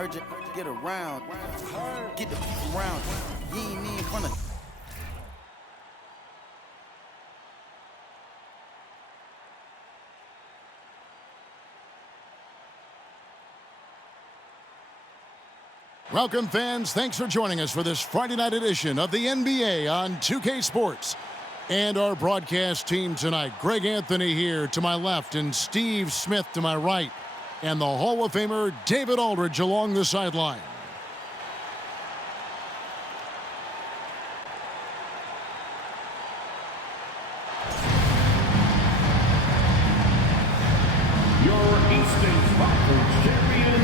Heard you get around. Get the people around. You ain't me in front of. Welcome, fans. Thanks for joining us for this Friday night edition of the NBA on 2K Sports. And our broadcast team tonight, Greg Anthony here to my left and Steve Smith to my right. And the Hall of Famer David Aldridge along the sideline. Your Eastern Conference champion.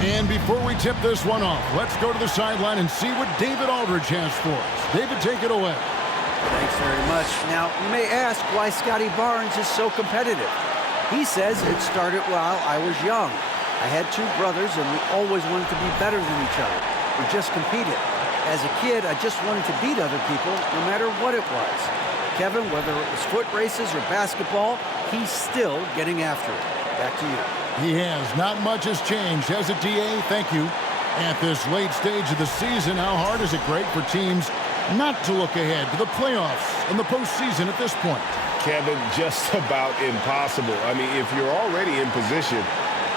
And before we tip this one off, let's go to the sideline and see what David Aldridge has for us. David, take it away. Thanks very much. Now, you may ask why Scottie Barnes is so competitive. He says it started while I was young. I had two brothers, and we always wanted to be better than each other. We just competed. As a kid, I just wanted to beat other people, no matter what it was. Kevin, whether it was foot races or basketball, he's still getting after it. Back to you. He has. Not much has changed, has it, DA? Thank you. At this late stage of the season, how hard is it, Greg, for teams not to look ahead to the playoffs and the postseason at this point? Kevin, just about impossible. I mean, if you're already in position,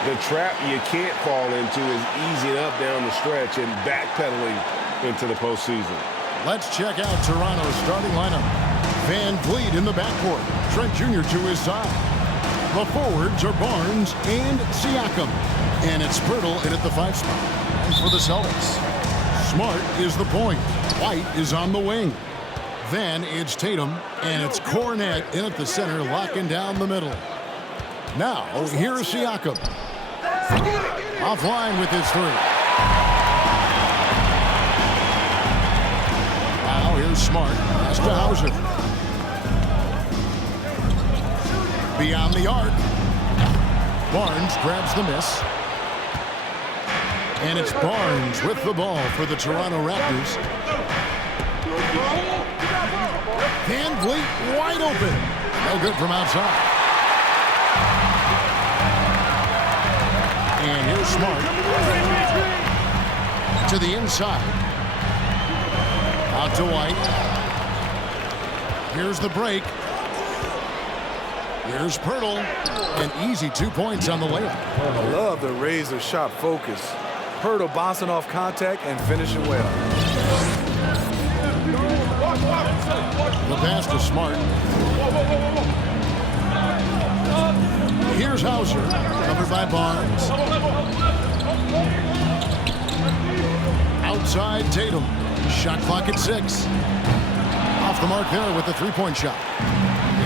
the trap you can't fall into is easing up down the stretch and backpedaling into the postseason. Let's check out Toronto's starting lineup. Van Vliet in the backcourt. Trent Jr. to his side. The forwards are Barnes and Siakam. And it's Pirtle in at the 5 spot. And for the Celtics, Smart is the point. White is on the wing. Then it's Tatum, and it's Cornet in at the center, locking down the middle. Now, here's Siakam. Offline with his 3. Now, here's Smart. Pass to Hauser. Beyond the arc. Barnes grabs the miss. And it's Barnes with the ball for the Toronto Raptors. Van Vliet wide open. No good from outside. And here's Smart. To the inside. Out to White. Here's the break. Here's Pirtle. An easy 2 points on the layup. I love the razor sharp focus. Pirtle bouncing off contact and finishing well. The pass to Smart. Here's Hauser, covered by Barnes. Outside Tatum. Shot clock at 6. Off the mark there with the 3-point shot.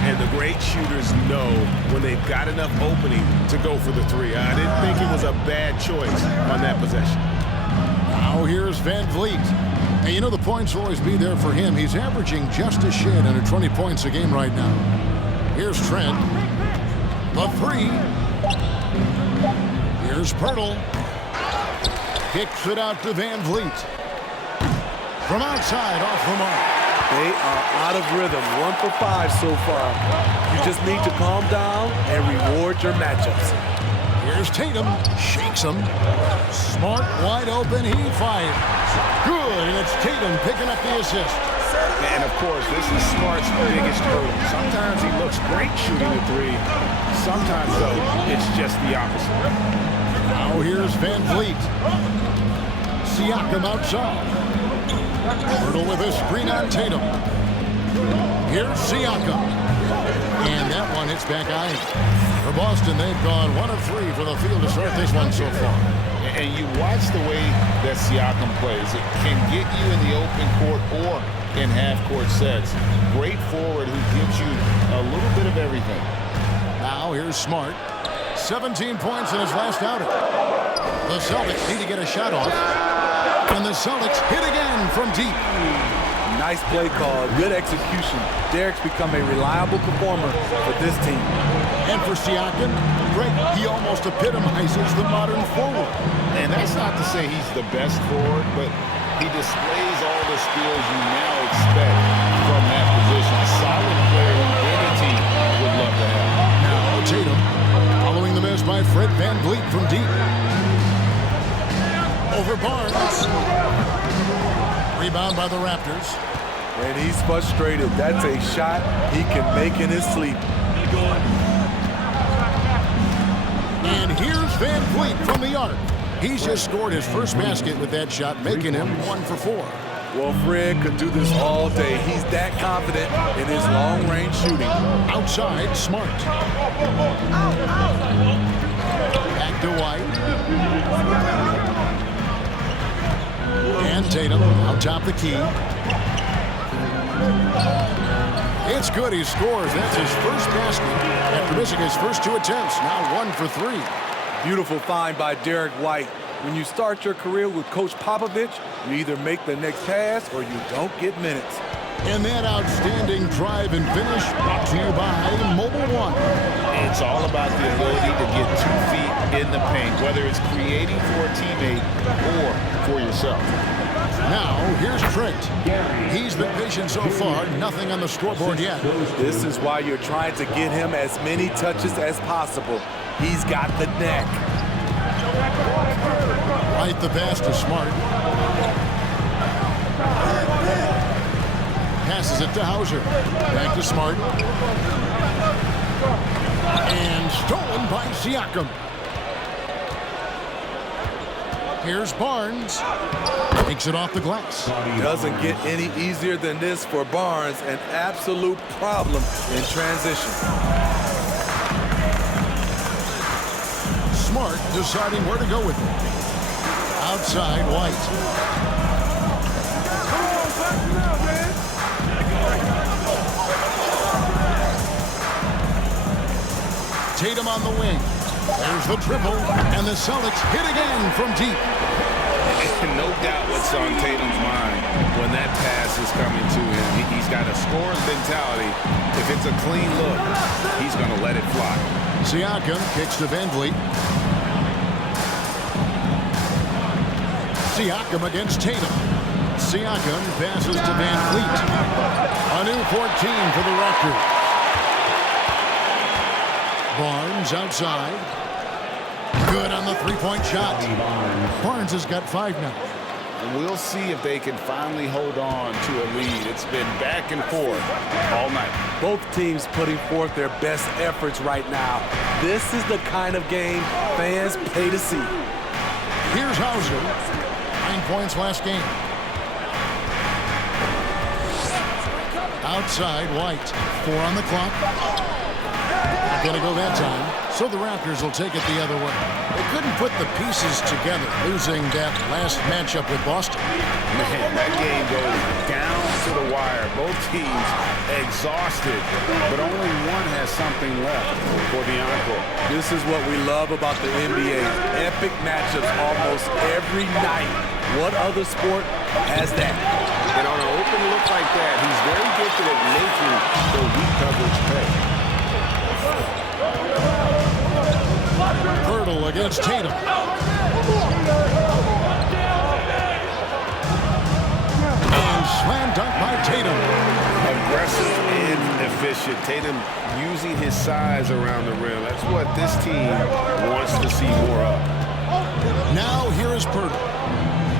And the great shooters know when they've got enough opening to go for the 3. I didn't think it was a bad choice on that possession. Now here's Van Vliet. And you know the points will always be there for him. He's averaging just a shade under 20 points a game right now. Here's Trent. The 3. Here's Pirtle. Kicks it out to Van Vliet. From outside, off the mark. They are out of rhythm. 1 for 5 so far. You just need to calm down and reward your matchups. Here's Tatum. Shakes him. Smart wide open. He fires. Good. And it's Tatum picking up the assist. And, of course, this is Smart's biggest hurdle. Sometimes he looks great shooting the 3. Sometimes, though, it's just the opposite. Now here's Van Vliet. Siakam outside. Pirtle with a screen on Tatum. Here's Siakam. And that one hits back iron. For Boston, they've gone 1 of 3 for the field to start this one so far. And you watch the way that Siakam plays. It can get you in the open court or in half-court sets. Great forward who gives you a little bit of everything. Now here's Smart. 17 points in his last outing. The Celtics need to get a shot off. And the Celtics hit again from deep. Nice play call, good execution. Derek's become a reliable performer for this team. And for Siakam, Greg, he almost epitomizes the modern forward. And that's not to say he's the best forward, but he displays all the skills you now expect from that position. A solid player who any team would love to have. Now Tatum, following the miss by by Fred VanVleet from deep. Over Barnes. Rebound by the Raptors. When he's frustrated, that's a shot he can make in his sleep. And here's VanVleet from the arc. He's just scored his first basket with that shot, making him 1 for 4. Well, Fred could do this all day. He's that confident in his long-range shooting. Outside, Smart. Back to White. And Tatum out top the key. It's good. He scores. That's his first basket after missing his first 2 attempts. Now 1 for 3. Beautiful find by Derek White. When you start your career with Coach Popovich, you either make the next pass or you don't get minutes. And that outstanding drive and finish brought to you by Mobile One. It's all about the ability to get 2 feet in the paint, whether it's creating for a teammate or for yourself. Now, here's Trent. He's been patient so far, nothing on the scoreboard yet. This is why you're trying to get him as many touches as possible. He's got the neck. Right, the pass to Smart. Passes it to Hauser. Back to Smart. And stolen by Siakam. Here's Barnes. Takes it off the glass. Doesn't get any easier than this for Barnes. An absolute problem in transition. Smart deciding where to go with it. Outside, White. Tatum on the wing. There's the triple, and the Celtics hit again from deep. No doubt what's on Tatum's mind when that pass is coming to him. He's got a scoring mentality. If it's a clean look, he's going to let it fly. Siakam kicks to VanVleet. Siakam against Tatum. Siakam passes to VanVleet. A new 14 for the Raptors. Barnes outside. Good on the three-point shot. Barnes has got 5 now. And we'll see if they can finally hold on to a lead. It's been back and forth all night. Both teams putting forth their best efforts right now. This is the kind of game fans pay to see. Here's Hauser. 9 points last game. Outside, White. 4 on the clock. Not going to go that time. So the Raptors will take it the other way. They couldn't put the pieces together, losing that last matchup with Boston. Man, that game goes down to the wire. Both teams exhausted, but only one has something left for the encore. This is what we love about the NBA. Epic matchups almost every night. What other sport has that? And on an open look like that, he's very gifted at making the weak coverage pay. Hurdle against Tatum. And slam dunk by Tatum. Aggressive and efficient. Tatum using his size around the rim. That's what this team wants to see more of. Now here is Pirtle.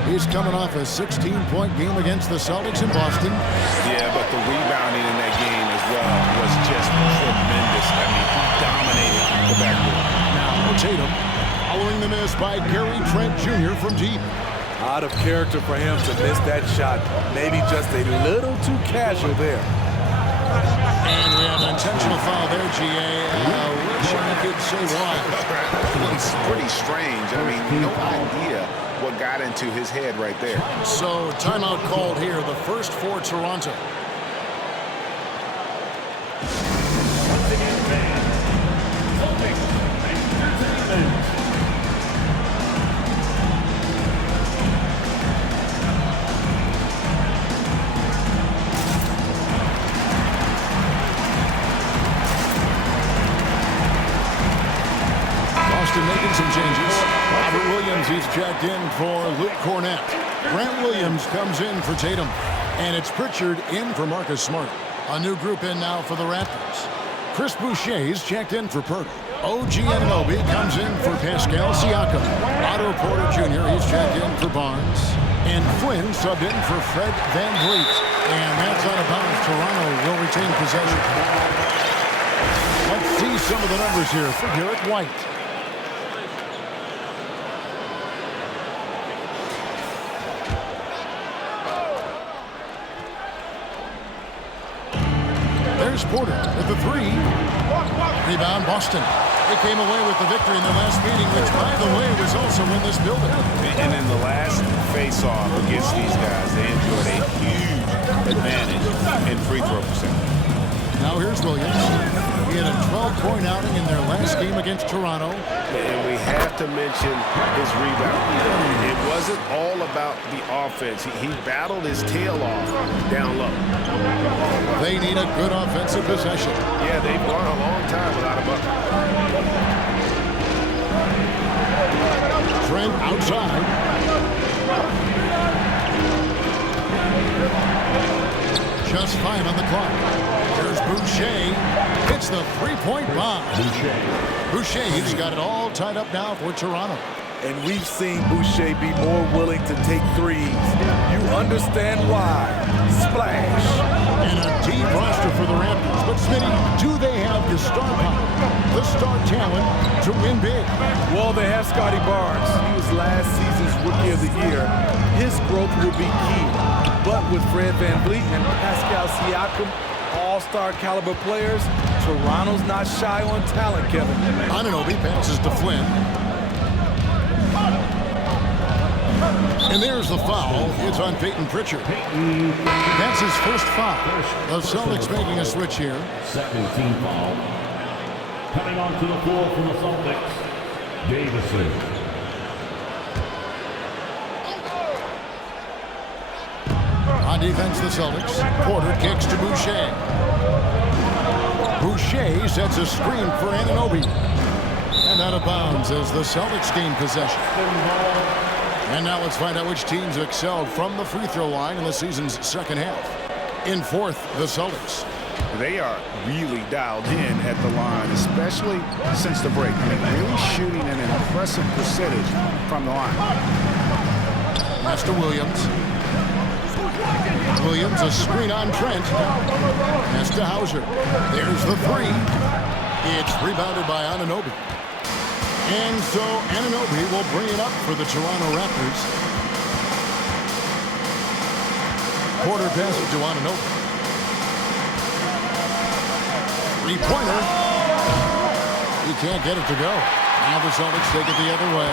He's coming off a 16-point game against the Celtics in Boston. Yeah, but the rebounding in that game as well was just tremendous. I mean, he dominated the backcourt. Now Tatum following the miss by Gary Trent Jr. from deep. Out of character for him to miss that shot. Maybe just a little too casual there. And we have an intentional foul there, G.A. Wish I could say why. It's pretty strange. I mean, no idea what got into his head right there. So timeout called here, the first for Toronto. Boston making some changes. Robert Williams, he's checked in for Luke Cornett. Grant Williams comes in for Tatum. And it's Pritchard in for Marcus Smart. A new group in now for the Raptors. Chris Boucher is checked in for Pirtle. OG Anunoby comes in for Pascal Siakam. Otto Porter Jr. he's checked in for Barnes. And Flynn subbed in for Fred VanVleet. And that's out of bounds. Toronto will retain possession. Let's see some of the numbers here for Derek White. There's Porter with the three. Rebound, Boston. They came away with the victory in their last meeting, which, by the way, was also in this building. And in the last face-off against these guys, they enjoyed a huge advantage in free throw percentage. Now here's Williams. He had a 12-point outing in their last game against Toronto. And we have to mention his rebound. It wasn't all about the offense. He battled his tail off down low. They need a good offensive possession. Yeah, they've gone a long time without a bucket. Trent outside. Just 5 on the clock. Here's Boucher. Hits the three-point bomb. Boucher, he's got it all tied up now for Toronto. And we've seen Boucher be more willing to take threes. You understand why. Splash. And a deep roster for the Raptors. But, Smitty, do they have the star power, the star talent to win big? Well, they have Scotty Barnes. He was last season's Rookie of the Year. His growth will be key. But with Fred VanVleet and Pascal Siakam, all-star caliber players, Toronto's not shy on talent, Kevin. Anunoby passes to Flynn. And there's the foul. It's on Peyton Pritchard. That's his first foul. The Celtics making a switch here. Second team foul. Coming onto the floor from the Celtics, Davison. On defense, the Celtics. Porter kicks to Boucher. Boucher sets a screen for Anunoby. And out of bounds as the Celtics gain possession. And now let's find out which teams excelled from the free throw line in the season's second half. In fourth, the Celtics. They are really dialed in at the line, especially since the break. I mean, really shooting an impressive percentage from the line. Pass to Williams. Williams, a screen on Trent. Pass to Hauser. There's the three. It's rebounded by Anunoby. And so Anunoby will bring it up for the Toronto Raptors. Porter passes to Anunoby. Three-pointer. He can't get it to go. Now the Celtics take it the other way.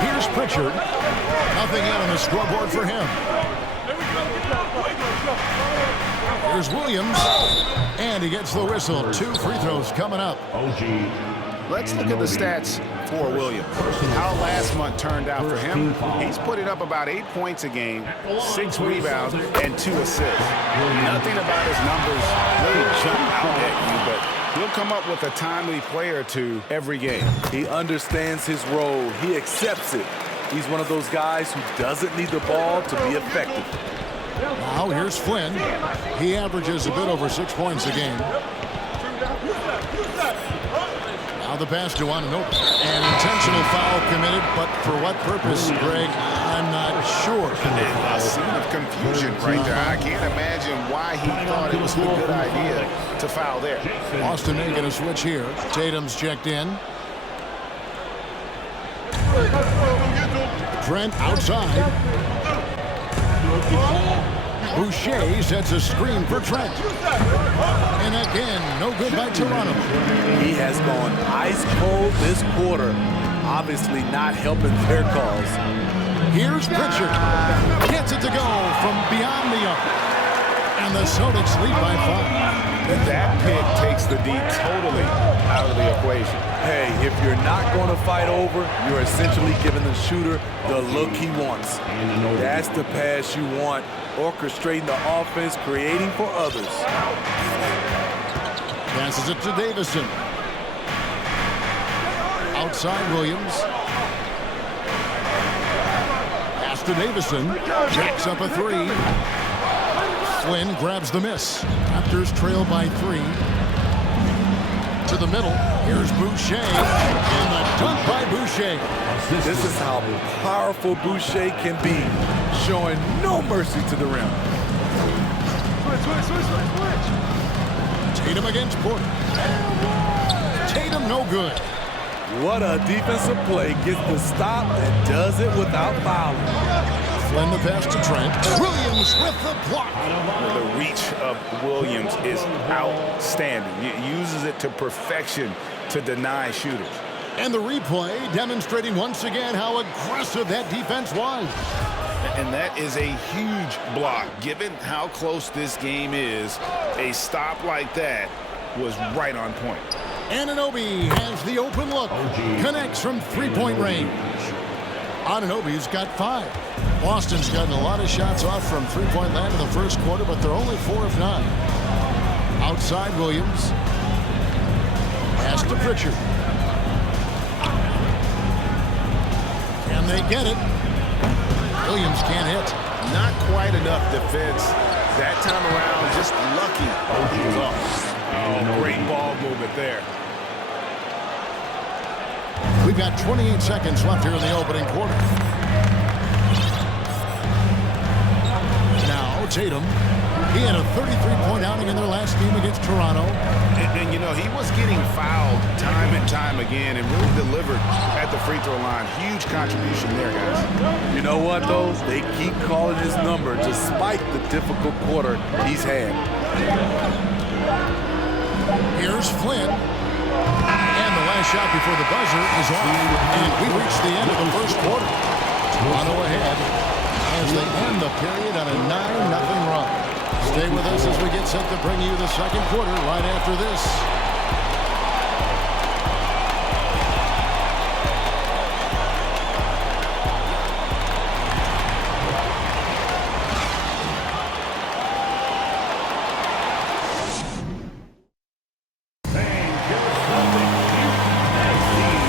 Here's Pritchard. Nothing in on the scoreboard for him. Here's Williams. And he gets the whistle. 2 free throws coming up. Let's look at the stats for Williams. How last month turned out for him. He's putting up about 8 points a game, 6 rebounds, and 2 assists. Nothing about his numbers really jump out at you, but he'll come up with a timely play or two every game. He understands his role. He accepts it. He's one of those guys who doesn't need the ball to be effective. Now here's Flynn. He averages a bit over 6 points a game. Now the pass to Anunoby. An intentional foul committed, but for what purpose, Greg? I'm not sure. A scene of confusion right there. I can't imagine why he thought it was a good idea to foul there. Boston making a switch here. Tatum's checked in. Trent outside. Boucher sets a screen for Trent. And again, no good by Toronto. He has gone ice cold this quarter. Obviously not helping their cause. Here's Pritchard. Gets it to go from beyond the arc. And the Celtics lead by 5. That pick takes the D totally out of the equation. Hey, if you're not going to fight over, you're essentially giving the shooter the look he wants. That's the pass you want. Orchestrating the offense, creating for others. Passes it to Davison. Outside Williams. Pass to Davison. Jacks up a 3. Flynn grabs the miss. Raptors trail by 3. To the middle. Here's Boucher. And the dunk by Boucher. This is how powerful Boucher can be, showing no mercy to the rim. Tatum against Porter. Tatum no good. What a defensive play. Gets the stop and does it without fouling. Flynn the pass to Trent. Williams with the block. The reach of Williams is outstanding. He uses it to perfection to deny shooters. And the replay demonstrating once again how aggressive that defense was. And that is a huge block. Given how close this game is, a stop like that was right on point. Anunoby has the open look. Connects from three-point range. Anunoby's got 5. Boston's gotten a lot of shots off from three-point land in the first quarter, but they're only 4 of 9. Outside Williams. Pass to Pritchard. Can they get it? Williams can't hit. Not quite enough defense. That time around, just lucky. He was off. Oh, great ball movement there. We've got 28 seconds left here in the opening quarter. Now, Tatum. He had a 33-point outing in their last game against Toronto. And, you know, he was getting fouled time and time again and really delivered at the free throw line. Huge contribution there, guys. You know what, though? They keep calling his number despite the difficult quarter he's had. Here's Flynn. And the last shot before the buzzer is off. And we reach the end of the first quarter. Toronto ahead as they end the period on a 9-0 run. Stay with us as we get set to bring you the second quarter right after this.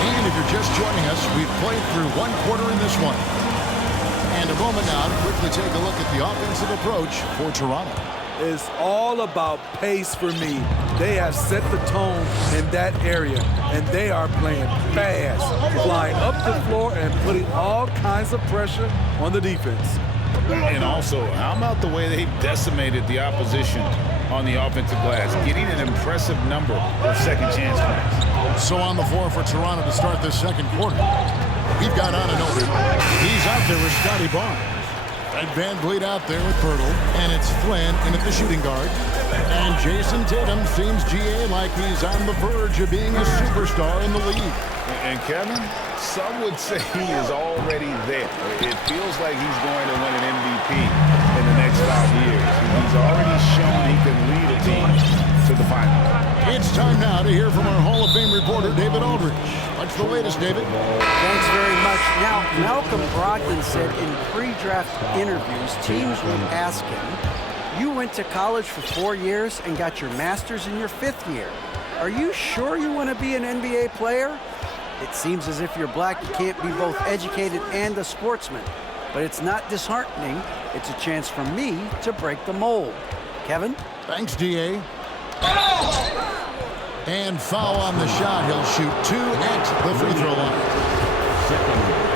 And if you're just joining us, we've played through one quarter in this one. And a moment now to quickly take a look at the offensive approach for Toronto. It's all about pace for me. They have set the tone in that area, and they are playing fast, flying up the floor and putting all kinds of pressure on the defense. And also, how about the way they decimated the opposition on the offensive glass, getting an impressive number of second chance points. So on the floor for Toronto to start this second quarter. We've got Anunoby. He's out there with Scotty Barnes. Ed Van Vliet out there with Pirtle. And it's Flynn in at the shooting guard. And Jason Tatum seems, GA, like he's on the verge of being a superstar in the league. And Kevin, some would say he is already there. It feels like he's going to win an MVP in the next 5 years. He's already shown he can lead a team to the final. It's time now to hear from our Hall of Fame reporter, David Aldridge. What's the latest, David? Thanks very much. Now, Malcolm Brogdon said in pre-draft interviews, teams would ask him, you went to college for 4 years and got your master's in your 5th year. Are you sure you want to be an NBA player? It seems as if you're black, you can't be both educated and a sportsman. But it's not disheartening. It's a chance for me to break the mold. Kevin? Thanks, DA. And foul on the shot. He'll shoot 2 at the free throw line.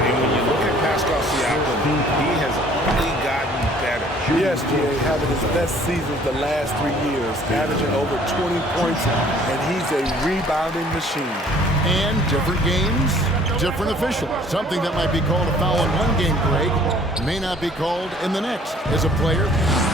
And when you look at Pascal Siakam, he has only gotten better. Yes, GA, having his best seasons the last 3 years, averaging over 20 points, and he's a rebounding machine. And different games, different officials. Something that might be called a foul in one game, Greg, may not be called in the next. As a player,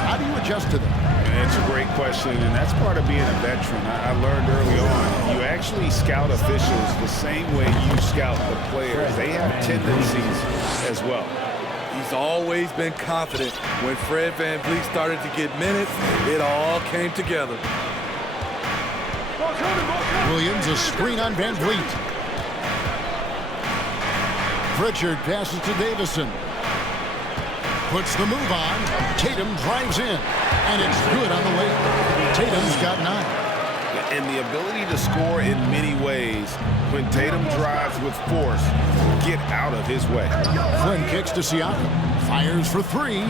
how do you adjust to that? It's a great question, and that's part of being a veteran. I learned early on, you actually scout officials the same way you scout the players. They have tendencies as well. He's always been confident. When Fred VanVleet started to get minutes, it all came together. Williams, a screen on Van Vliet. Pritchard passes to Davison. Puts the move on. Tatum drives in. And it's good on the way. Tatum's got 9. And the ability to score in many ways. When Tatum drives with force, get out of his way. Flynn kicks to Siakam. Fires for 3.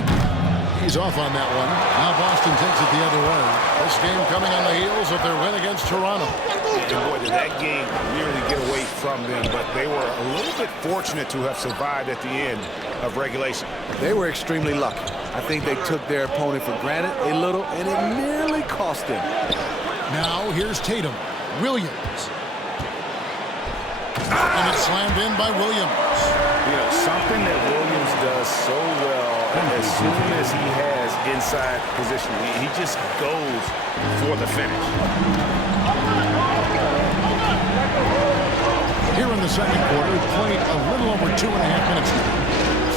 He's off on that one. Now Boston takes it the other way. This game coming on the heels of their win against Toronto. And boy, did that game nearly get away from them, but they were a little bit fortunate to have survived at the end of regulation. They were extremely lucky. I think they took their opponent for granted a little, and it nearly cost them. Now here's Tatum. Williams. And it's slammed in by Williams. You know, something that Williams does so well, as soon as he has inside position, he just goes for the finish. Here in the second quarter, played a little over 2.5 minutes now.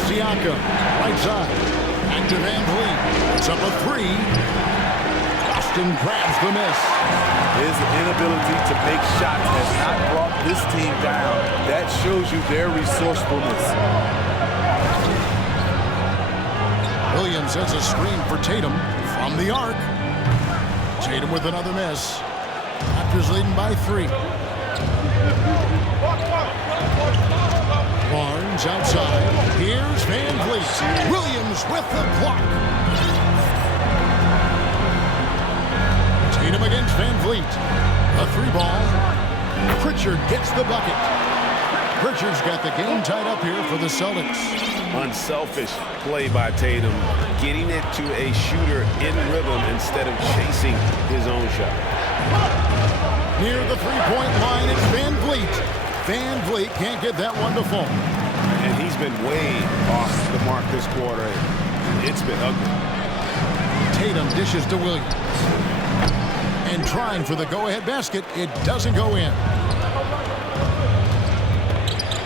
Siakam, right side. Back to Van Vliet. It's up a 3. Boston grabs the miss. His inability to make shots has not brought this team down. That shows you their resourcefulness. Williams has a screen for Tatum from the arc. Tatum with another miss. Raptors leading by 3. Barnes outside. Here's Van Vliet. Williams with the block. Tatum against Van Vliet. A 3-ball. Pritchard gets the bucket. Pritchard's got the game tied up here for the Celtics. Unselfish play by Tatum, getting it to a shooter in rhythm instead of chasing his own shot. Near the 3-point line, it's Van Vliet. Van Vliet can't get that one to fall. And he's been way off the mark this quarter. It's been ugly. Tatum dishes to Williams. And trying for the go-ahead basket, it doesn't go in.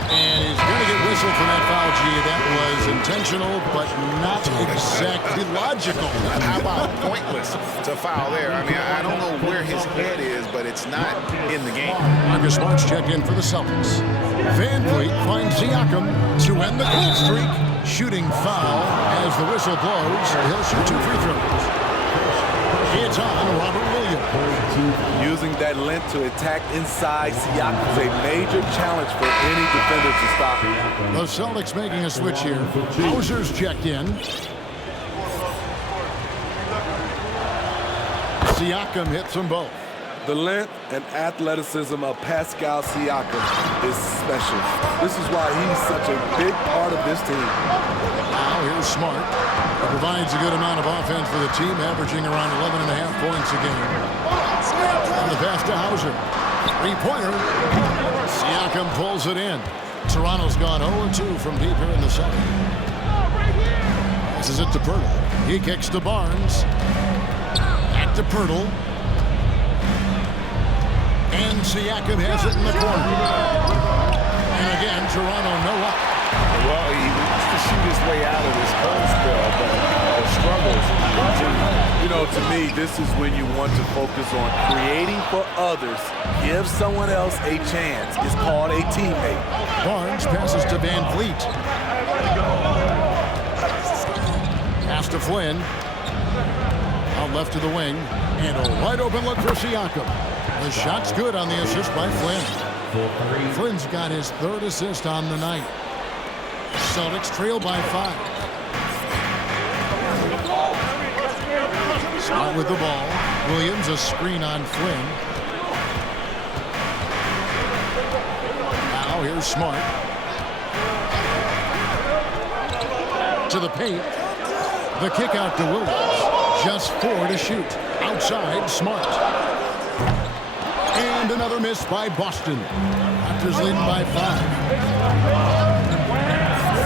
And he's going to get whistled for that foul, G. That was intentional, but not exactly logical. How about pointless to foul there? I mean, I don't know where his head is, but it's not in the game. Marcus Smart's checked in for the Celtics. Van Vliet finds Siakam to end the cool streak. Shooting foul as the whistle blows. He'll shoot 2 free throws. It's on Robert Williams. Using that length to attack inside Siakam is a major challenge for any defender to stop. The Celtics making a switch here. Hauser's checked in. Siakam hits them both. The length and athleticism of Pascal Siakam is special. This is why he's such a big part of this team. Now here's Smart. He provides a good amount of offense for the team, averaging around 11.5 points a game. And the pass to Hauser. 3-pointer. Siakam pulls it in. Toronto's gone 0-2 from deep here in the second. Passes it to Pirtle. He kicks to Barnes. Back to Pirtle. And Siakam has it in the corner. And again, Toronto no up. Well, he wants to shoot his way out of this cold spell, but the struggles continue. You know, to me, this is when you want to focus on creating for others. Give someone else a chance. It's called a teammate. Barnes passes to Van Vliet. Pass to Flynn. Out left to the wing. And a wide open look for Siakam. The shot's good on the assist by Flynn. Flynn's got his 3rd assist on the night. Celtics trail by 5. Smart with the ball. Williams a screen on Flynn. Now here's Smart. To the paint. The kick out to Williams. Just 4 to shoot. Outside, Smart. And another miss by Boston. Raptors leading by 5.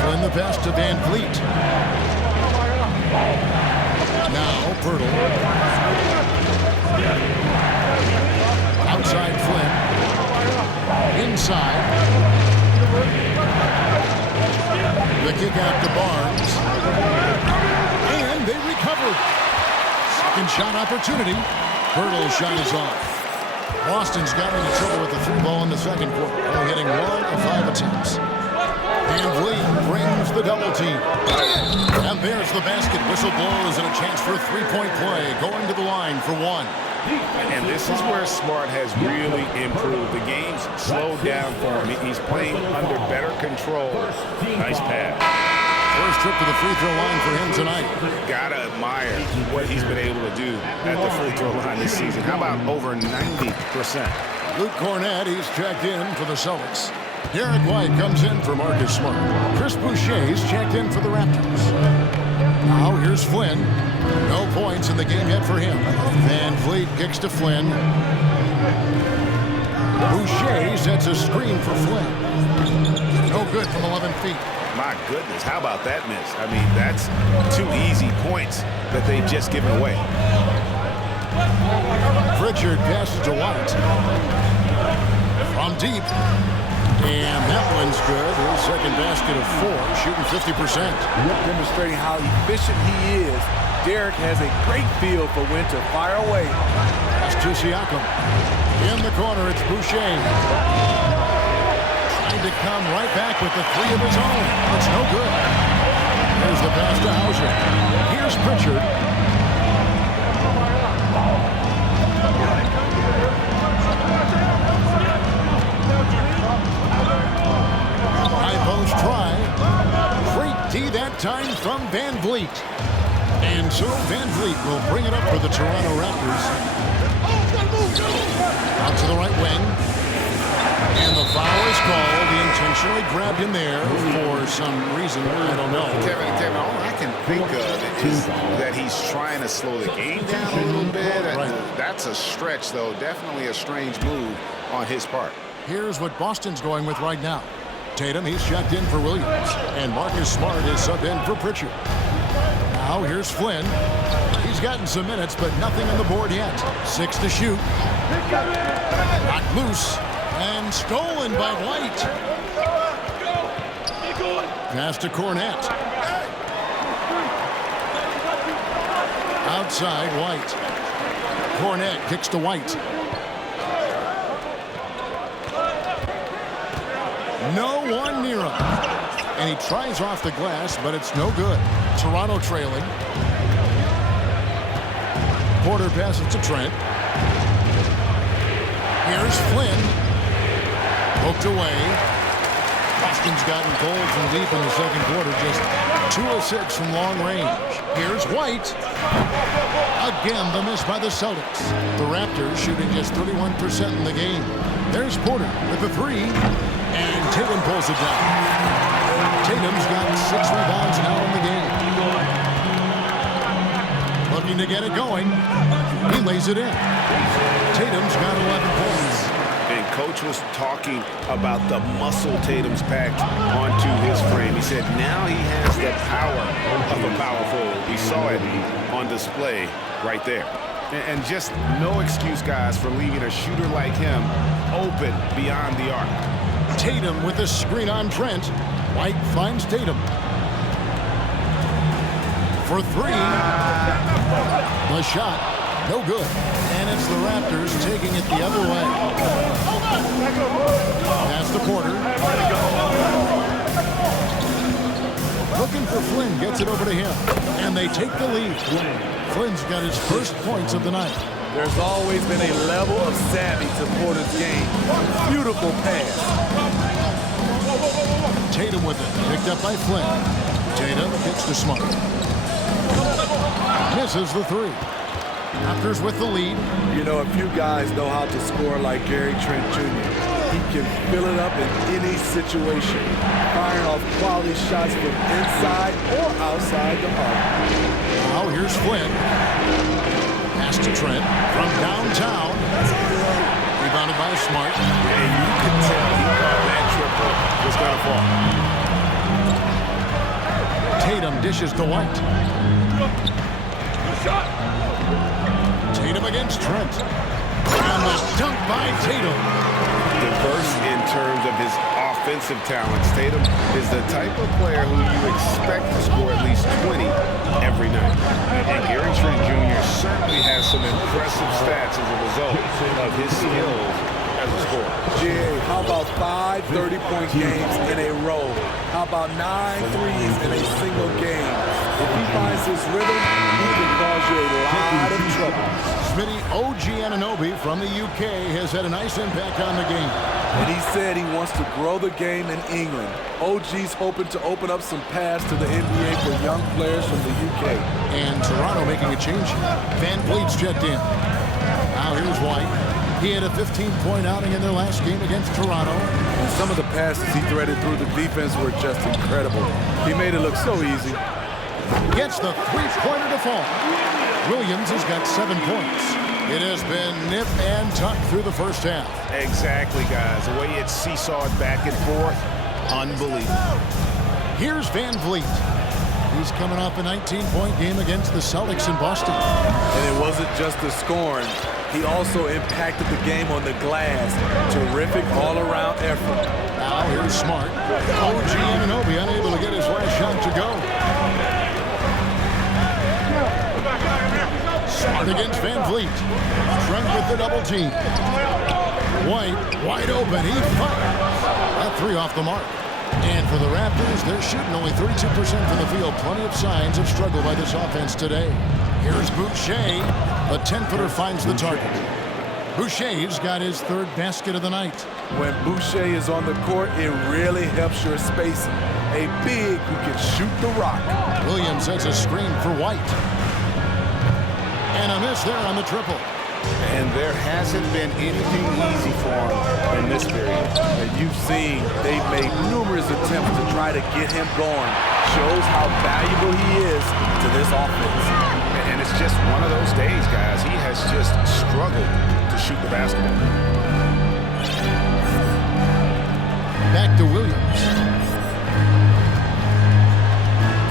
Flynn the pass to Van Vliet. Now Pirtle. Outside Flynn. Inside. The kick out to Barnes. And they recovered. Second shot opportunity. Pirtle's shot is off. Boston's got into trouble with the 3-ball in the second quarter. Only hitting 1 of 5 attempts. Van Vliet brings the double team. And there's the basket. Whistle blows and a chance for a 3-point play. Going to the line for 1. And this is where Smart has really improved. The game's slowed down for him. He's playing under better control. Nice pass. First trip to the free throw line for him tonight. Gotta admire what he's been able to do at the free throw line this season. How about over 90%? Luke Cornett, he's checked in for the Celtics. Derek White comes in for Marcus Smart. Chris Boucher's checked in for the Raptors. Now here's Flynn. No points in the game yet for him. Van Vliet kicks to Flynn. Boucher sets a screen for Flynn. No good from 11 feet. My goodness, how about that miss? I mean, that's 2 easy points that they've just given away. Pritchard passes to White. From deep. And that one's good. His second basket of 4, shooting 50%. Demonstrating how efficient he is. Derek has a great feel for when to fire away. That's to Siakam. In the corner, it's Boucher. Trying to come right back with the 3 of his own. It's no good. There's the pass to Hauser. Here's Pritchard. High post try. Great D that time from Van Vliet. And so Van Vliet will bring it up for the Toronto Raptors. Out to the right wing. And the foul is called. He intentionally grabbed him there for some reason. I don't know. Kevin, all I can think of is that he's trying to slow the game down a little bit. Right. That's a stretch, though. Definitely a strange move on his part. Here's what Boston's going with right now. Tatum, he's checked in for Williams. And Marcus Smart is subbed in for Pritchard. Now here's Flynn. He's gotten some minutes, but nothing on the board yet. 6 to shoot. Knocked loose. And stolen by White. Pass to Cornett. Outside, White. Cornett kicks to White. No one near him. And he tries off the glass, but it's no good. Toronto trailing. Porter passes to Trent. Here's Flynn. Poked away. Boston's gotten cold from deep in the second quarter. Just 2 of 6 from long range. Here's White. Again, the miss by the Celtics. The Raptors shooting just 31% in the game. There's Porter with the 3. And Tatum pulls it down. Tatum's got 6 rebounds now in the game. Looking to get it going. He lays it in. Tatum's got 11 points. And Coach was talking about the muscle Tatum's packed onto his frame. He said now he has the power of a power forward. We saw it on display right there. And just no excuse, guys, for leaving a shooter like him open beyond the arc. Tatum with a screen on Trent. White finds Tatum. For 3. The shot. No good. And it's the Raptors taking it the other way. Pass to Porter. Looking for Flynn. Gets it over to him. And they take the lead. Flynn's got his first points of the night. There's always been a level of savvy to Porter's game. Beautiful pass. Tatum with it. Picked up by Flynn. Tatum gets to Smart. Misses the 3. Raptors with the lead. You know, a few guys know how to score like Gary Trent Jr. He can fill it up in any situation, firing off quality shots from inside or outside the arc. Now here's Flynn. Pass to Trent from downtown. Rebounded by Smart. And you could tell he thought that triple was going to fall. Tatum dishes to White. Tatum against Trent. And the dunk by Tatum. Diverse in terms of his offensive talents. Tatum is the type of player who you expect to score at least 20 every night. And Gary Trent Jr. certainly has some impressive stats as a result of his skills as a scorer. Jay, how about 5 30-point games in a row? How about 9 threes in a single game? If he finds his rhythm, he can cause you a lot of trouble. Smitty, OG Anunoby from the UK has had a nice impact on the game. And he said he wants to grow the game in England. OG's hoping to open up some paths to the NBA for young players from the UK. And Toronto making a change. Van Vliet's checked in. Now here's White. He had a 15-point outing in their last game against Toronto. And some of the passes he threaded through the defense were just incredible. He made it look so easy. Gets the three-pointer to fall. Williams has got 7 points. It has been nip and tuck through the first half. Exactly, guys. The way it's seesawed back and forth, unbelievable. Here's Van Vliet. He's coming off a 19-point game against the Celtics in Boston. And it wasn't just the scoring. He also impacted the game on the glass. Terrific all-around effort. Now here's Smart. OG Anunoby unable to get his last shot to go. Smart against Van Vliet. Trent with the double team. White wide open. He fired. That three off the mark. And for the Raptors, they're shooting only 32% from the field. Plenty of signs of struggle by this offense today. Here's Boucher. The 10-footer finds the target. Boucher's got his third basket of the night. When Boucher is on the court, it really helps your spacing. A big who can shoot the rock. Williams sets a screen for White. And a miss there on the triple. And there hasn't been anything easy for him in this period. And you've seen they've made numerous attempts to try to get him going. Shows how valuable he is to this offense. And it's just one of those days, guys. He has just struggled to shoot the basketball. Back to Williams.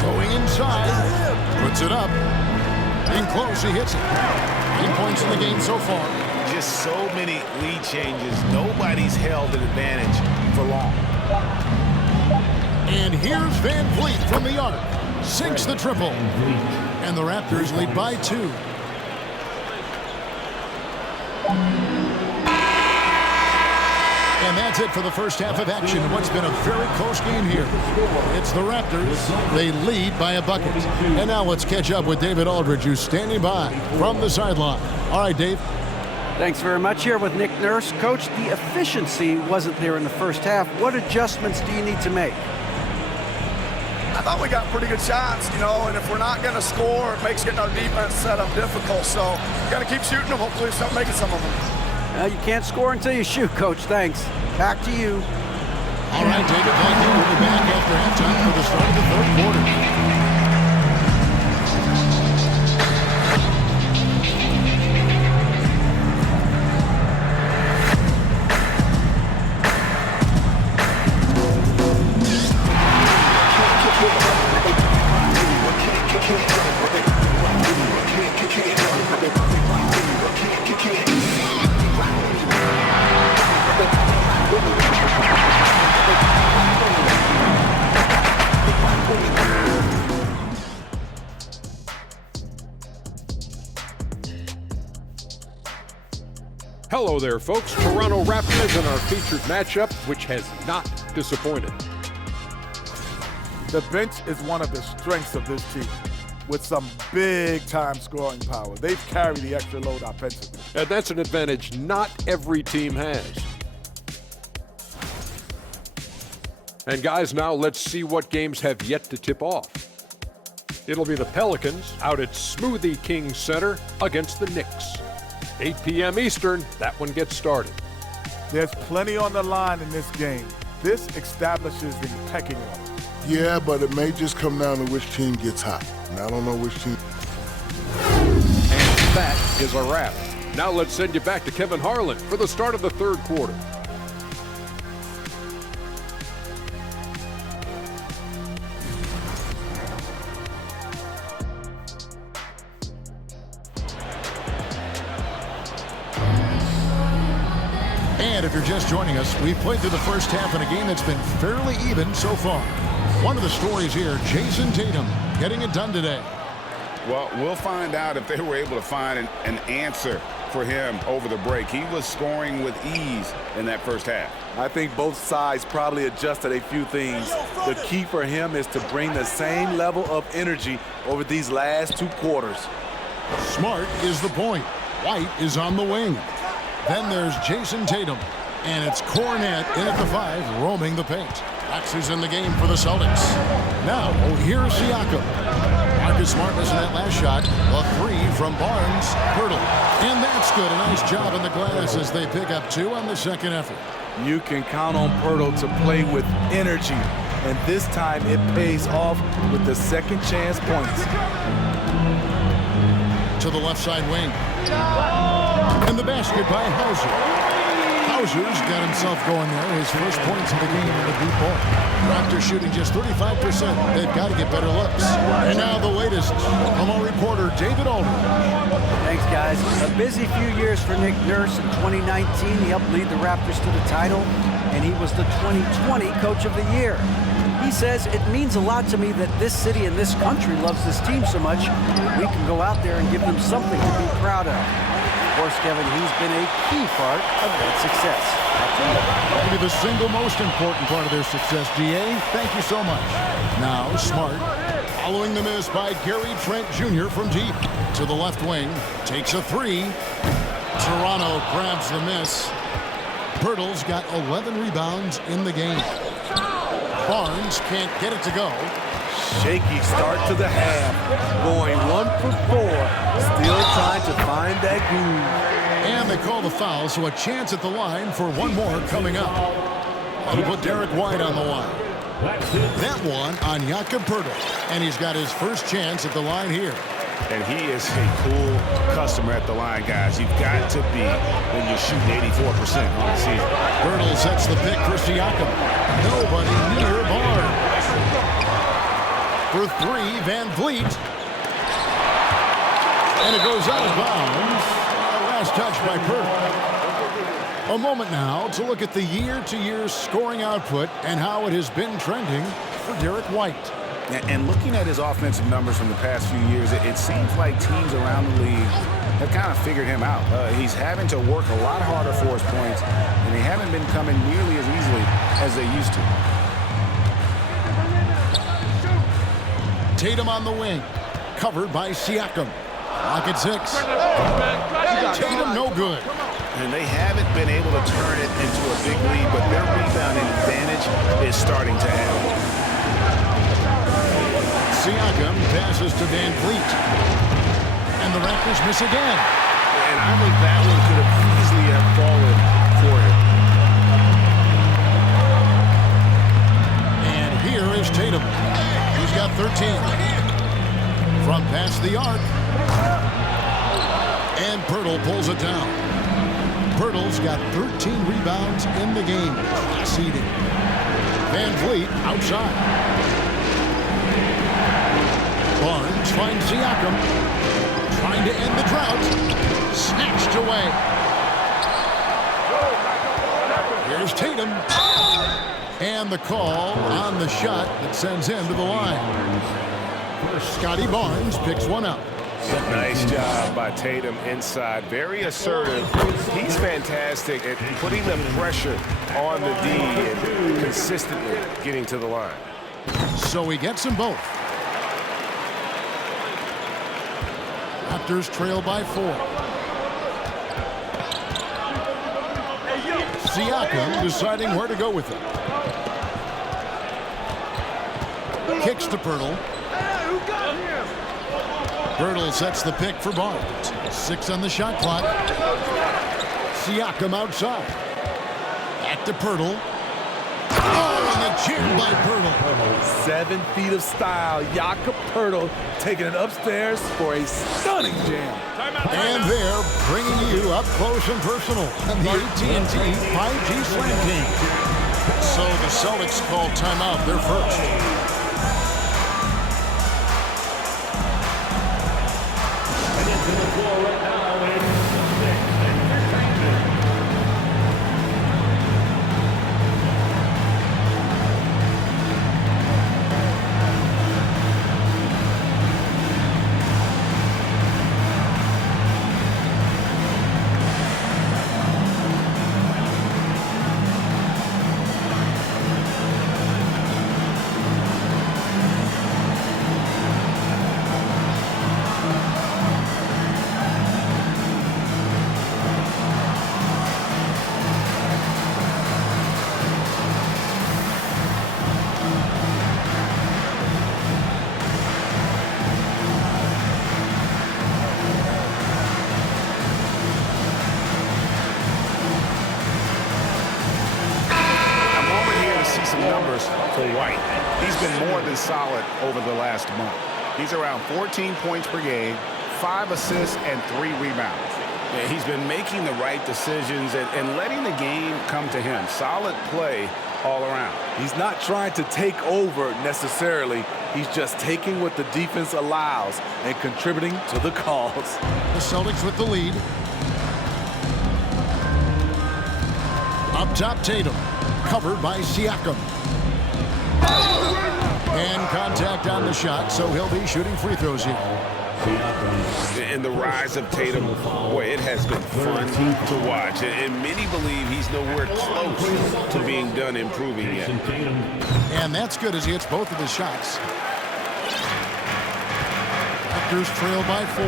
Going inside. Puts it up. In close, he hits it. 8 points in the game so far. Just so many lead changes. Nobody's held an advantage for long. And here's Van Vliet from the arc. Sinks the triple. And the Raptors lead by 2. And that's it for the first half of action in what's been a very close game here. It's the Raptors. They lead by a bucket. And now let's catch up with David Aldridge, who's standing by from the sideline. All right, Dave. Thanks very much. Here with Nick Nurse. Coach, the efficiency wasn't there in the first half. What adjustments do you need to make? I thought we got pretty good shots, and if we're not going to score, it makes getting our defense set up difficult. So we got to keep shooting them. Hopefully start making some of them. You can't score until you shoot, Coach. Thanks. Back to you. All right, David, thank you. We'll be back after halftime for the start of the third quarter. Hello there, folks. Toronto Raptors in our featured matchup, which has not disappointed. The bench is one of the strengths of this team, with some big-time scoring power. They've carried the extra load offensively. And that's an advantage not every team has. And guys, now let's see what games have yet to tip off. It'll be the Pelicans out at Smoothie King Center against the Knicks. 8 p.m. Eastern, that one gets started. There's plenty on the line in this game. This establishes the pecking order. Yeah, but it may just come down to which team gets hot. And I don't know which team. And that is a wrap. Now let's send you back to Kevin Harlan for the start of the third quarter. And if you're just joining us, we've played through the first half in a game that's been fairly even so far. One of the stories here, Jason Tatum getting it done today. Well, we'll find out if they were able to find an answer for him over the break. He was scoring with ease in that first half. I think both sides probably adjusted a few things. The key for him is to bring the same level of energy over these last 2 quarters. Smart is the point. White is on the wing. Then there's Jason Tatum. And it's Cornette in at the 5, roaming the paint. That's who's in the game for the Celtics. Now, here's Siakam. Marcus Smart missing that last shot. A 3 from Barnes. Pirtle. And that's good. A nice job in the glass as they pick up 2 on the second effort. You can count on Pirtle to play with energy. And this time it pays off with the second chance points. To the left side wing. And the basket by Hauser. Hauser's got himself going there. His first points of the game in the deep ball. Raptors shooting just 35%. They've got to get better looks. And now the latest from our reporter, David Aldridge. Thanks, guys. A busy few years for Nick Nurse. In 2019, he helped lead the Raptors to the title, and he was the 2020 Coach of the Year. He says, it means a lot to me that this city and this country loves this team so much. We can go out there and give them something to be proud of. Of course, Kevin, he's been a key part of that success. Maybe the single most important part of their success, DA. Thank you so much. Now, Smart, following the miss by Gary Trent Jr. from deep. To the left wing, takes a 3. Toronto grabs the miss. Pirtle's got 11 rebounds in the game. Barnes can't get it to go. Shaky start to the half. Going 1 for 4. Still trying to find that groove. And they call the foul, so a chance at the line for one more coming up. That'll put Derek White on the line. That one on Jakob Pirtle. And he's got his first chance at the line here. And he is a cool customer at the line, guys. You've got to be when you're shooting 84% on the season. Pirtle sets the pick for Siakam. Nobody near Barnes. For 3, Van Vliet. And it goes out of bounds. Last touch by Pirtle. A moment now to look at the year-to-year scoring output and how it has been trending for Derek White. And looking at his offensive numbers from the past few years, it seems like teams around the league have kind of figured him out. He's having to work a lot harder for his points, and they haven't been coming nearly as easily as they used to. Tatum on the wing, covered by Siakam. Lock at 6. Tatum no good. And they haven't been able to turn it into a big lead, but their rebounding advantage is starting to happen. Siakam passes to Van Vliet. And the Raptors miss again. And I think that one could have easily have fallen for him. And here is Tatum. He's got 13. From past the arc. And Pirtle pulls it down. Pirtle's got 13 rebounds in the game. Seeding. Van Vliet outside. Barnes finds Siakam. Trying to end the drought. Snatched away. Here's Tatum. And the call on the shot that sends him to the line. Scotty Barnes picks one up. Nice job by Tatum inside. Very assertive. He's fantastic at putting the pressure on the D and consistently getting to the line. So he gets them both. Raptors trail by 4. Siakam deciding where to go with it. Kicks to Pirtle. Pirtle sets the pick for Barnes. 6 on the shot clock. Siakam outside. Back to Pirtle. Oh, and the chin by Pirtle. 7 feet of style. Jakob Pirtle taking it upstairs for a stunning jam. And they're bringing you up close and personal on the AT&T 5G Slam King. So the Celtics call timeout. They're first. for White. He's been more than solid over the last month. He's around 14 points per game, 5 assists, and 3 rebounds. Yeah, he's been making the right decisions and letting the game come to him. Solid play all around. He's not trying to take over necessarily. He's just taking what the defense allows and contributing to the cause. The Celtics with the lead. Up top, Tatum. Covered by Siakam. And contact on the shot, so he'll be shooting free throws here. And the rise of Tatum, boy, it has been fun to watch. And many believe he's nowhere close to being done improving yet. And that's good as he hits both of his shots. Raptors trail by 4.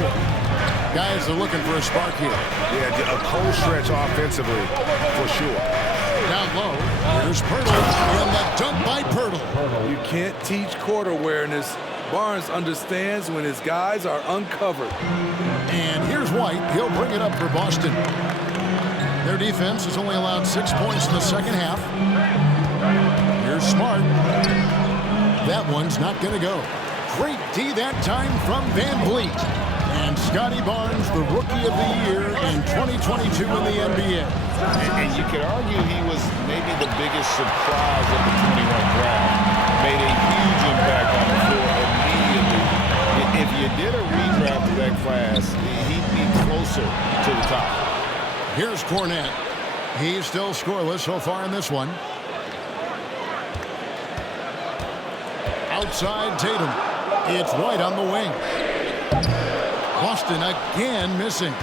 Guys are looking for a spark here. Yeah, a cold stretch offensively, for sure. Down low, here's Pirtle, and that dunk by Pirtle. You can't teach court awareness. Barnes understands when his guys are uncovered. And here's White. He'll bring it up for Boston. Their defense has only allowed 6 points in the second half. Here's Smart. That one's not going to go. Great D that time from Van Vliet. And Scotty Barnes, the Rookie of the Year in 2022 in the NBA. And you could argue he was maybe the biggest surprise of the 21 draft. Made a huge impact on the floor immediately. If you did a redraft of that class, he'd be closer to the top. Here's Cornette. He's still scoreless so far in this one. Outside Tatum. It's White on the wing. Boston again missing.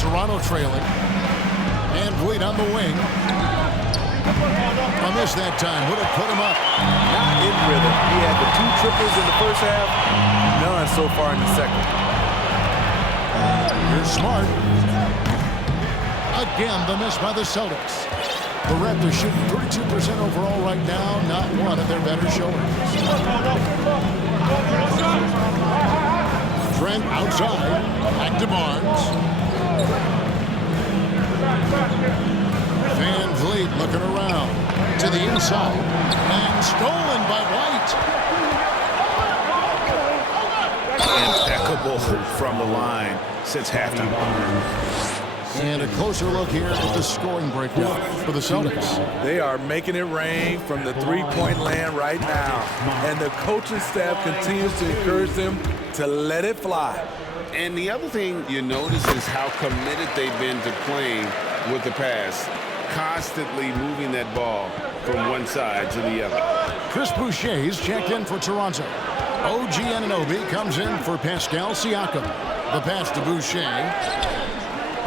Toronto trailing. Van Vliet on the wing. A miss that time. Would have put him up. Not in rhythm. He had the 2 triples in the first half. None so far in the second. Here's Smart. Again, the miss by the Celtics. The Raptors shooting 32% overall right now. Not one of their better showings. Trent outside. Back to Barnes. Van Vliet looking around to the inside. And stolen by White. Impeccable from the line since halftime. And a closer look here at the scoring breakdown for the Celtics. They are making it rain from the three-point land right now. And the coaching staff continues to encourage them to let it fly. And the other thing you notice is how committed they've been to playing with the pass. Constantly moving that ball from one side to the other. Chris Boucher's checked in for Toronto. OG Anunoby comes in for Pascal Siakam. The pass to Boucher.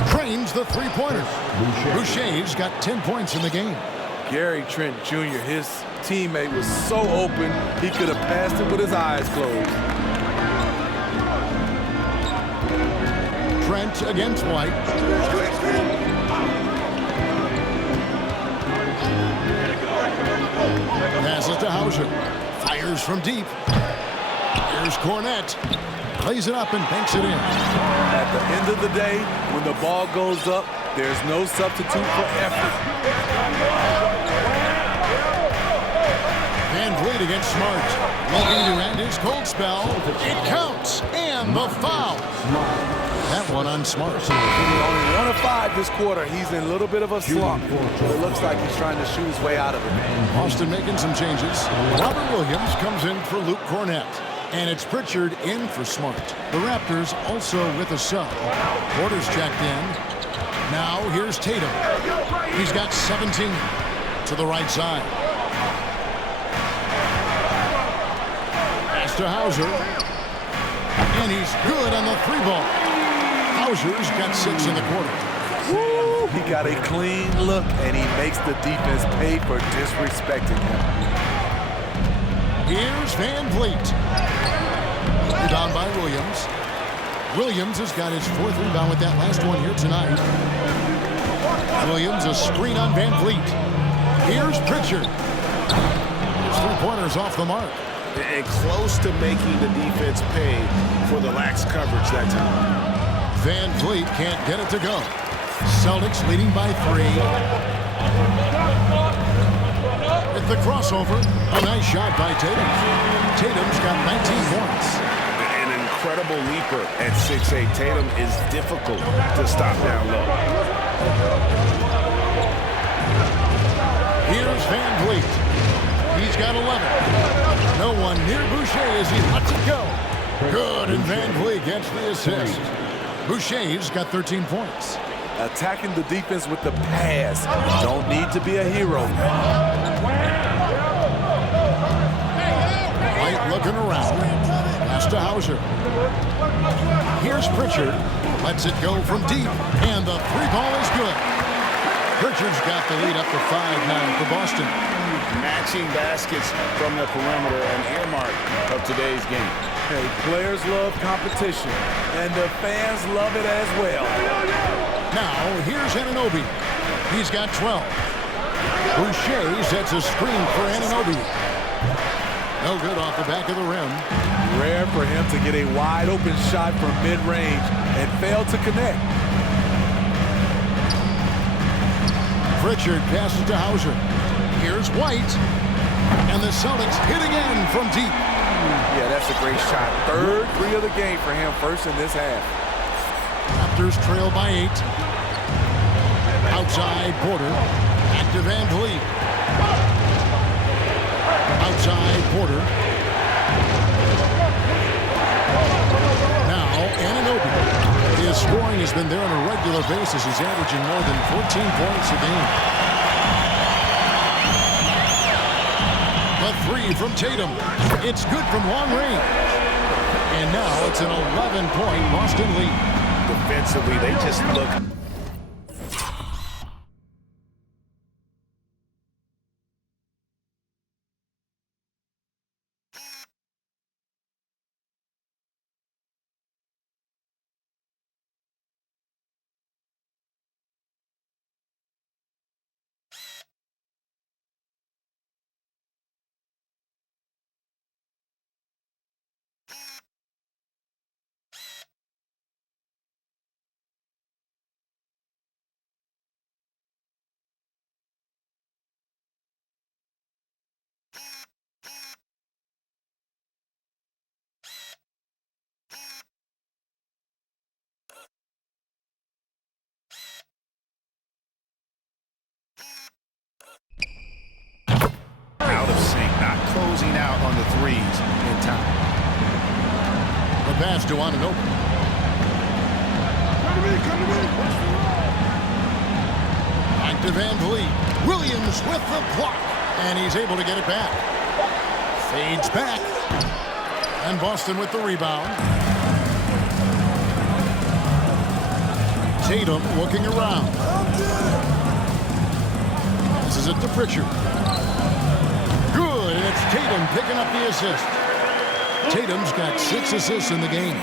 Trains the three-pointer. Boucher's got 10 points in the game. Gary Trent Jr., his teammate, was so open, he could have passed it with his eyes closed. Trent against White. Passes to Hauser. Fires from deep. Here's Cornette. Plays it up and banks it in. At the end of the day, when the ball goes up, there's no substitute for effort. Van Vliet against Smart. Looking to end his cold spell. It counts. And the foul. That one on Smart. Only 1 of 5 this quarter. He's in a little bit of a slump. It looks like he's trying to shoot his way out of it. Boston making some changes. Robert Williams comes in for Luke Cornette. And it's Pritchard in for Smart. The Raptors also with a sub. Porter's checked in. Now here's Tatum. He's got 17 to the right side. Pass to Hauser. And he's good on the 3-ball. Hauser's got 6 in the quarter. Woo! He got a clean look, and he makes the defense pay for disrespecting him. Here's Van Vliet. Rebound by Williams. Williams has got his 4th rebound with that last one here tonight. Williams, a screen on Van Vliet. Here's Pritchard. His 3-pointers off the mark. And close to making the defense pay for the lax coverage that time. Van Vliet can't get it to go. Celtics leading by 3. With the crossover, a nice shot by Tatum. Tatum's got 19 points. An incredible leaper at 6'8". Tatum is difficult to stop down low. Here's Van Vliet. He's got 11. No one near Boucher as he lets it go. Good, and Van Vliet gets the assist. Boucher's got 13 points. Attacking the defense with the pass. Don't need to be a hero. White looking around. Pass to Hauser. Here's Pritchard. Lets it go from deep, and the three ball is good. Pritchard's got the lead up to 5 now for Boston. Matching baskets from the perimeter, an earmark of today's game. Hey, players love competition, and the fans love it as well. Now, here's Anunoby. He's got 12. Boucher sets a screen for Anunoby. No good off the back of the rim. Rare for him to get a wide-open shot from mid-range and fail to connect. Pritchard passes to Hauser. Here's White. And the Celtics hit again from deep. Yeah, that's a great shot. Third three of the game for him, first in this half. Raptors trail by 8. Outside Porter. Back to Van Vliet. Outside Porter. Now Anunoby. His scoring has been there on a regular basis. He's averaging more than 14 points a game. A three from Tatum. It's good from long range. And now it's an 11-point Boston lead. Defensively, they just look... out of sync, not closing out on the threes in time. The pass to Anunoby. Back to Van Vliet. Williams with the block, and he's able to get it back. Fades back, and Boston with the rebound. Tatum looking around. This is it to Pritchard. Good, and it's Tatum picking up the assist. Tatum's got 6 assists in the game.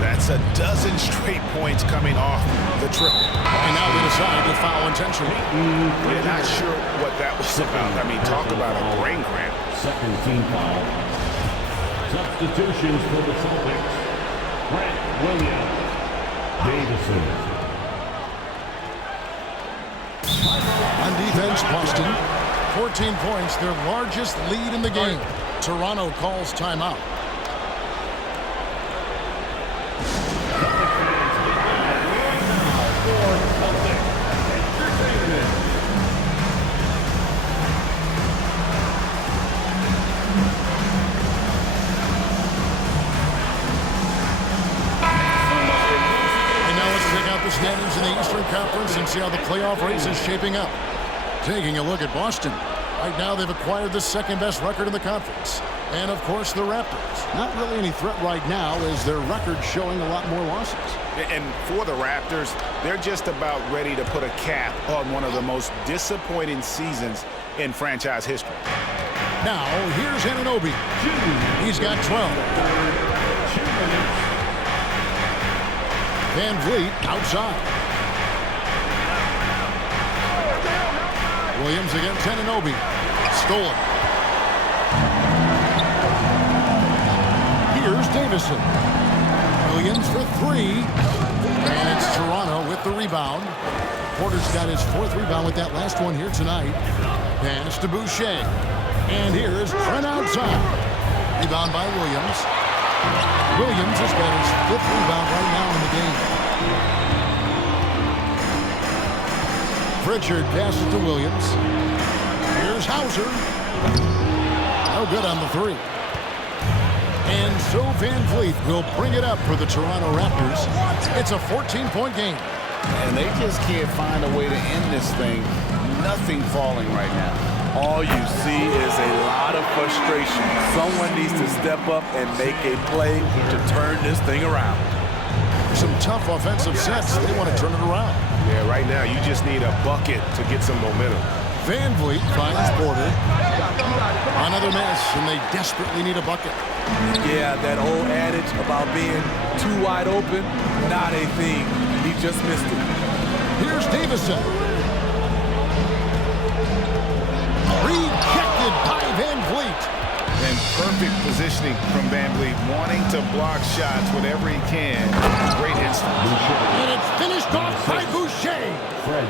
That's a dozen straight points coming off the triple. And now they decide to foul intentionally. We're not sure what that was about. I mean, talk about a brain cramp. Second team foul. Substitutions for the Celtics. Grant Williams. Davison. On defense, Boston. 14 points, their largest lead in the game. Toronto calls timeout. Standings in the Eastern Conference and see how the playoff race is shaping up. Taking a look at Boston. Right now they've acquired the second-best record in the conference. And, of course, the Raptors. Not really any threat right now as their record showing a lot more losses. And for the Raptors, they're just about ready to put a cap on one of the most disappointing seasons in franchise history. Now, here's Anunoby. He's got 12. Van Vliet outside. Williams against Anunoby. Stolen. Here's Davison. Williams for 3. And it's Toronto with the rebound. Porter's got his 4th rebound with that last one here tonight. Pass to Boucher. And here's Trent outside. Rebound by Williams. Williams has got his 5th rebound right now in the game. Pritchard passes to Williams. Here's Hauser. No good on the 3. And so Van Vliet will bring it up for the Toronto Raptors. It's a 14-point game. And they just can't find a way to end this thing. Nothing falling right now. All you see is a lot of frustration. Someone needs to step up and make a play to turn this thing around. Some tough offensive sets. They want to turn it around. Yeah, right now you just need a bucket to get some momentum. Van Vliet finds Porter. Another miss, and they desperately need a bucket. Yeah, that old adage about being too wide open, not a thing. He just missed it. Here's Davison. Rejected by Van Vliet. And perfect positioning from Van Vliet, wanting to block shots whenever he can. Great instinct. And it's finished off by Boucher.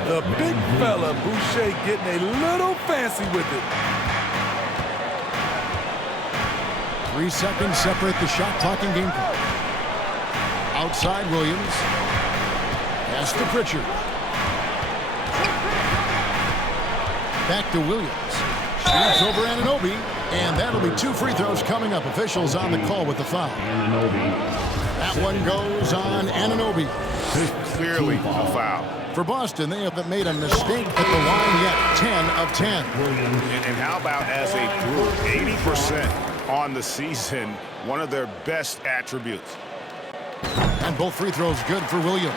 The big fella, Boucher, getting a little fancy with it. 3 seconds separate the shot clock and game clock. Outside Williams. Pass to Pritchard. Back to Williams. Shoots over Anunoby. And that'll be 2 free throws coming up. Officials on the call with the foul. That one goes on Anunoby. Clearly a foul. For Boston, they haven't made a mistake at the line yet. 10 of 10. And how about as a group, 80% on the season, one of their best attributes. And both free throws good for Williams.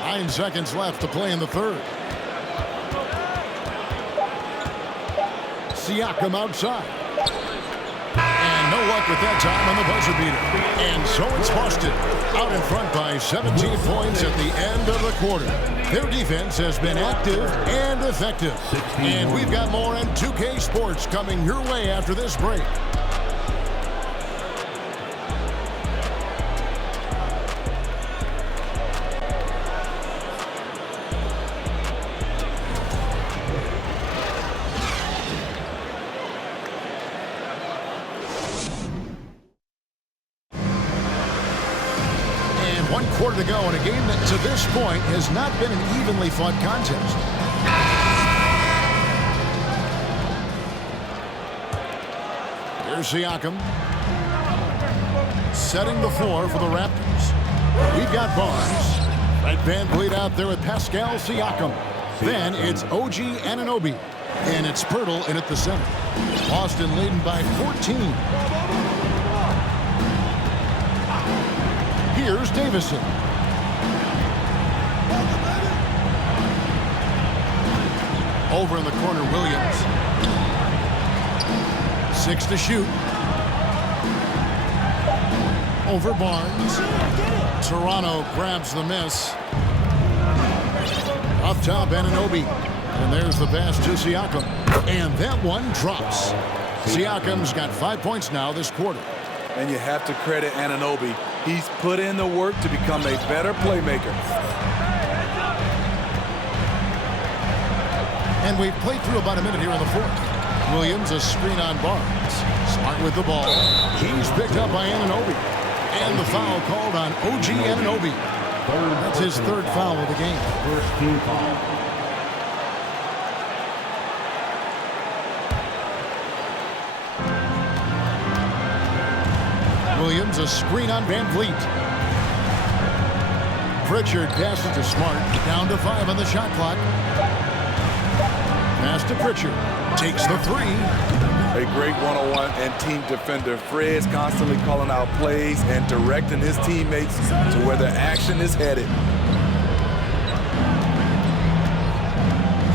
9 seconds left to play in the 3rd. Siakam outside. And no luck with that time on the buzzer beater. And so it's Boston out in front by 17 points at the end of the quarter. Their defense has been active and effective. And we've got more on 2K Sports coming your way after this break. To go in a game that to this point has not been an evenly fought contest. Here's Siakam setting the floor for the Raptors. We've got Barnes. Right, Van Vliet out there with Pascal Siakam. Then it's OG Anunoby. And it's Pirtle in at the center. Boston leading by 14. Here's Davison. Over in the corner, Williams. 6 to shoot. Over Barnes. Toronto grabs the miss. Up top, Anunoby. And there's the pass to Siakam. And that one drops. Siakam's got 5 points now this quarter. And you have to credit Anunoby. He's put in the work to become a better playmaker. And we've played through about a minute here in the 4th. Williams, a screen on Barnes. Smart with the ball. He's picked up by Anunoby. And the foul called on OG Anunoby. That's his 3rd foul of the game. First team foul. Williams, a screen on Van Vliet. Pritchard passes to Smart. Down to 5 on the shot clock. Pass to Pritchard. Takes the 3. A great one-on-one and team defender. Fred's constantly calling out plays and directing his teammates to where the action is headed.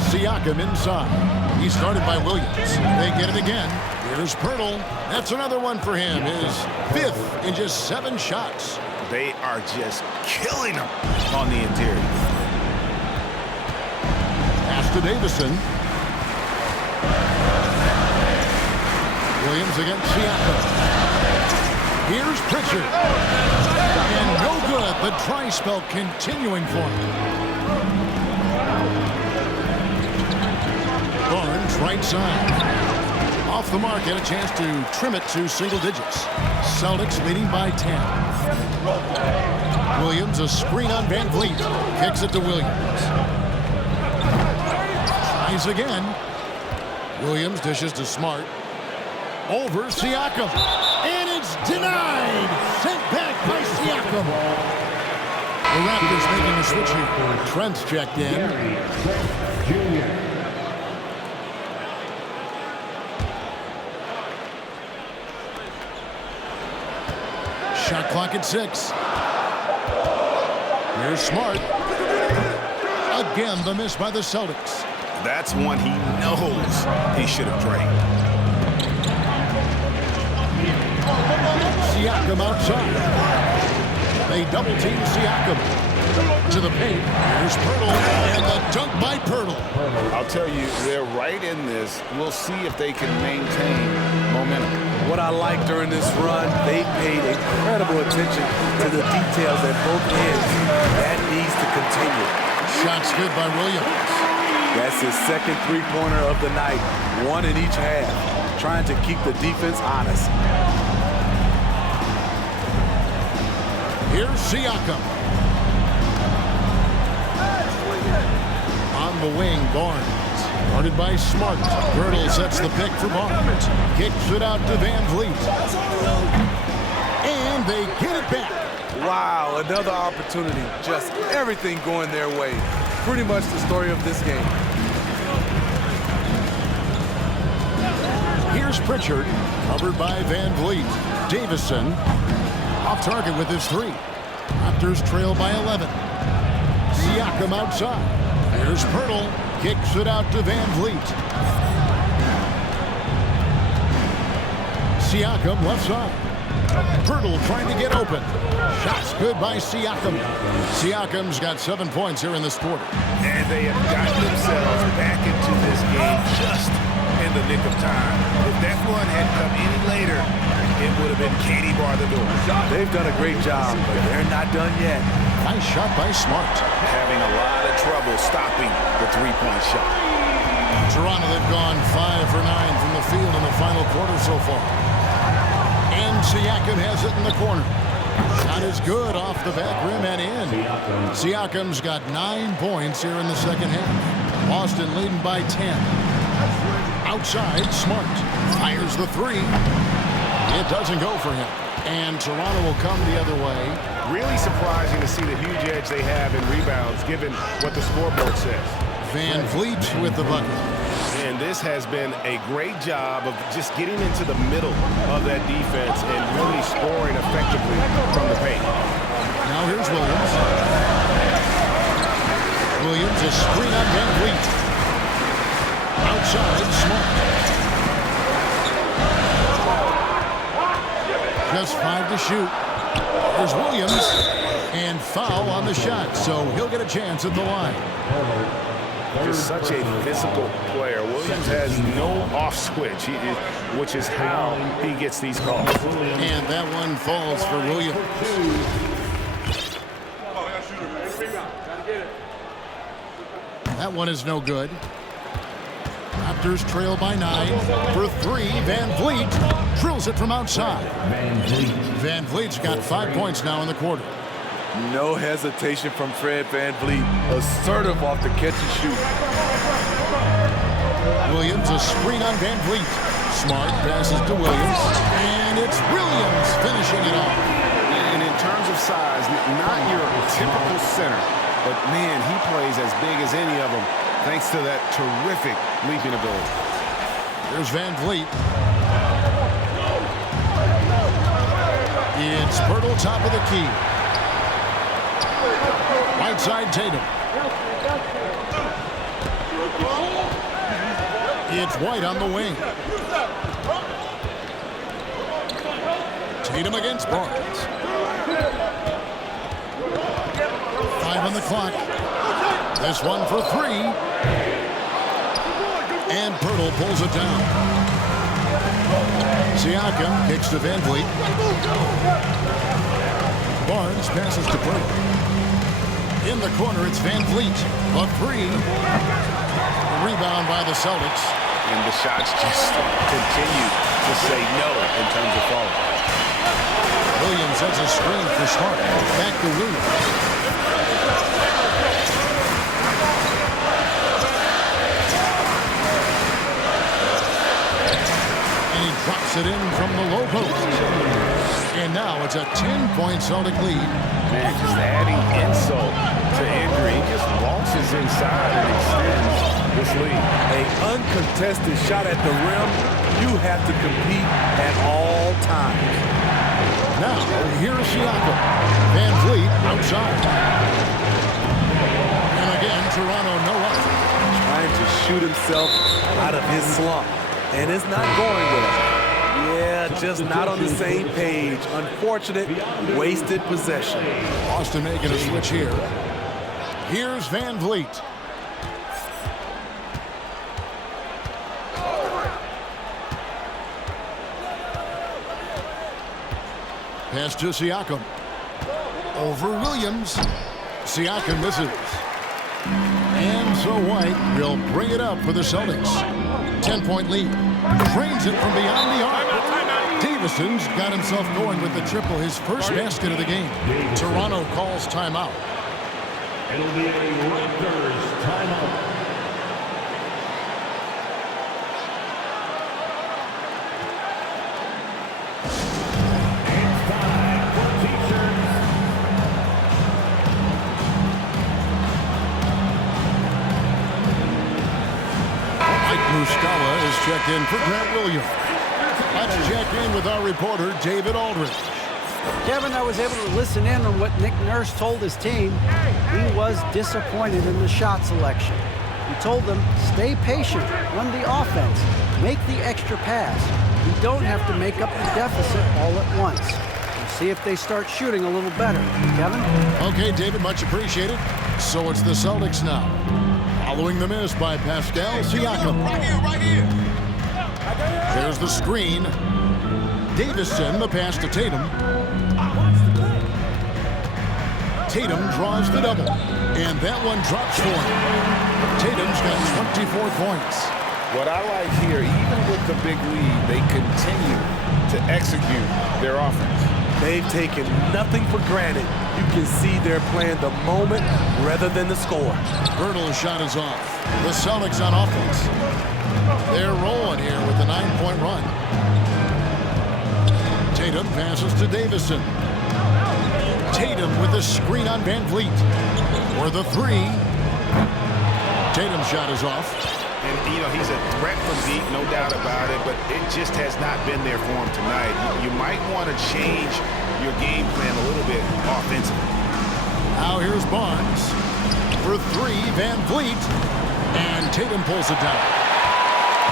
Siakam inside. He started by Williams. They get it again. Here's Pirtle. That's another one for him. His 5th in just 7 shots. They are just killing him on the interior. Pass to Davison. Williams against Siakam. Here's Pritchard. And no good. The try spell continuing for him. right side. Off the mark and a chance to trim it to single digits. Celtics leading by 10. Williams, a screen on Van Vliet. Kicks it to Williams. Tries again. Williams dishes to Smart. Over Siakam. And it's denied. Sent back by Siakam. The Raptors making a switch here. Trent's checked in. Shot clock at 6. Here's Smart. Again, the miss by the Celtics. That's one he knows he should have drained. Siakam outside. They double team Siakam. To the paint. Here's Pirtle. And the dunk by Pirtle. I'll tell you, they're right in this. We'll see if they can maintain momentum. What I like during this run, they paid incredible attention to the details at both ends. That needs to continue. Shots good by Williams. That's his second three-pointer of the night. One in each half. Trying to keep the defense honest. Here's Siakam. On the wing, Barnes. Guarded by Smart. Pirtle sets the pick for Barnes. Kicks it out to Van Vliet. And they get it back. Wow, another opportunity. Just everything going their way. Pretty much the story of this game. Here's Pritchard. Covered by Van Vliet. Davison off target with his 3. Raptors trail by 11. Siakam outside. Here's Pirtle. Kicks it out to Van Vliet. Siakam left side. Pirtle trying to get open. Shots good by Siakam. Siakam's got 7 points here in this quarter. And they have gotten themselves back into this game just in the nick of time. If that one had come any later, it would have been Katie bar the door. They've done a great job, but they're not done yet. Nice shot by Smart. Having a lot of trouble stopping the three-point shot. Toronto, they've gone 5 for 9 from the field in the final quarter so far. And Siakam has it in the corner. Shot is good off the back rim and in. Siakam's got 9 points here in the second half. Boston leading by 10. Outside, Smart fires the 3. It doesn't go for him. And Toronto will come the other way. Really surprising to see the huge edge they have in rebounds, given what the scoreboard says. Van Vliet with the bucket. And this has been a great job of just getting into the middle of that defense and really scoring effectively from the paint. Now here's Williams. Williams, a screen on Van Vliet. Outside, Smart. Just 5 to shoot. There's Williams. And foul on the shot, so he'll get a chance at the line. Just such a physical player. Williams has no off switch, which is how he gets these calls. And that one falls for Williams. That one is no good. Raptors trail by 9. For 3, Van Vliet drills it from outside. Van Vliet's got 5 points now in the quarter. No hesitation from Fred Van Vliet. Assertive off the catch and shoot. Williams, a screen on Van Vliet. Smart passes to Williams. And it's Williams finishing it off. And in terms of size, not your typical center, but man, he plays as big as any of them, thanks to that terrific leaping ability. Here's Van Vliet. It's Pirtle, top of the key. Right side, Tatum. It's White on the wing. Tatum against Barnes. 5 on the clock. This one for 3. And Pirtle pulls it down. Siakam kicks to Van Vliet. Barnes passes to Pirtle. In the corner, it's Van Vliet. A 3. Rebound by the Celtics. and the shots just continue to say no in terms of falling. Williams sets a screen for Smart. Back to Williams. And he drops it in from the low post. And now it's a 10-point Celtic lead. Man, just adding insult to injury. He just waltzes inside and extends this lead. An uncontested shot at the rim, you have to compete at all times. Now, here's Siakam. Van Vliet outside. And again, Toronto no up. Trying to shoot himself out of his slump. And it's not going well. Yeah, just not on the same page. Unfortunate, wasted possession. Boston making a switch here. Here's Van Vliet. Pass to Siakam. Over Williams. Siakam misses. And so White will bring it up for the Celtics. 10-point lead. Drains it from beyond the arc. Davison's got himself going with the triple, his first basket of the game. Toronto calls timeout. It'll be a Raptors timeout. Muscala is checked in for Grant Williams. Let's check in with our reporter, David Aldridge. Kevin, I was able to listen in on what Nick Nurse told his team. He was disappointed in the shot selection. He told them, stay patient, run the offense, make the extra pass. You don't have to make up the deficit all at once. We'll see if they start shooting a little better. Kevin? Okay, David, much appreciated. So it's the Celtics now. Following the miss by Pascal Siakam. Right here. There's the screen. Davison, the pass to Tatum. Tatum draws the double. And that one drops for him. Tatum's got 24 points. What I like here, even with the big lead, they continue to execute their offense. They've taken nothing for granted. You can see they're playing the moment rather than the score. Bertle's shot is off. The Celtics on offense. They're rolling here with a 9-point run. Tatum passes to Davison. Tatum with the screen on Van Vliet. For the three. Tatum's shot is off. And, you know, he's a threat from deep, no doubt about it, but it just has not been there for him tonight. You might want to change your game plan a little bit offensively. Now here's Barnes. For three, Van Vliet. And Tatum pulls it down.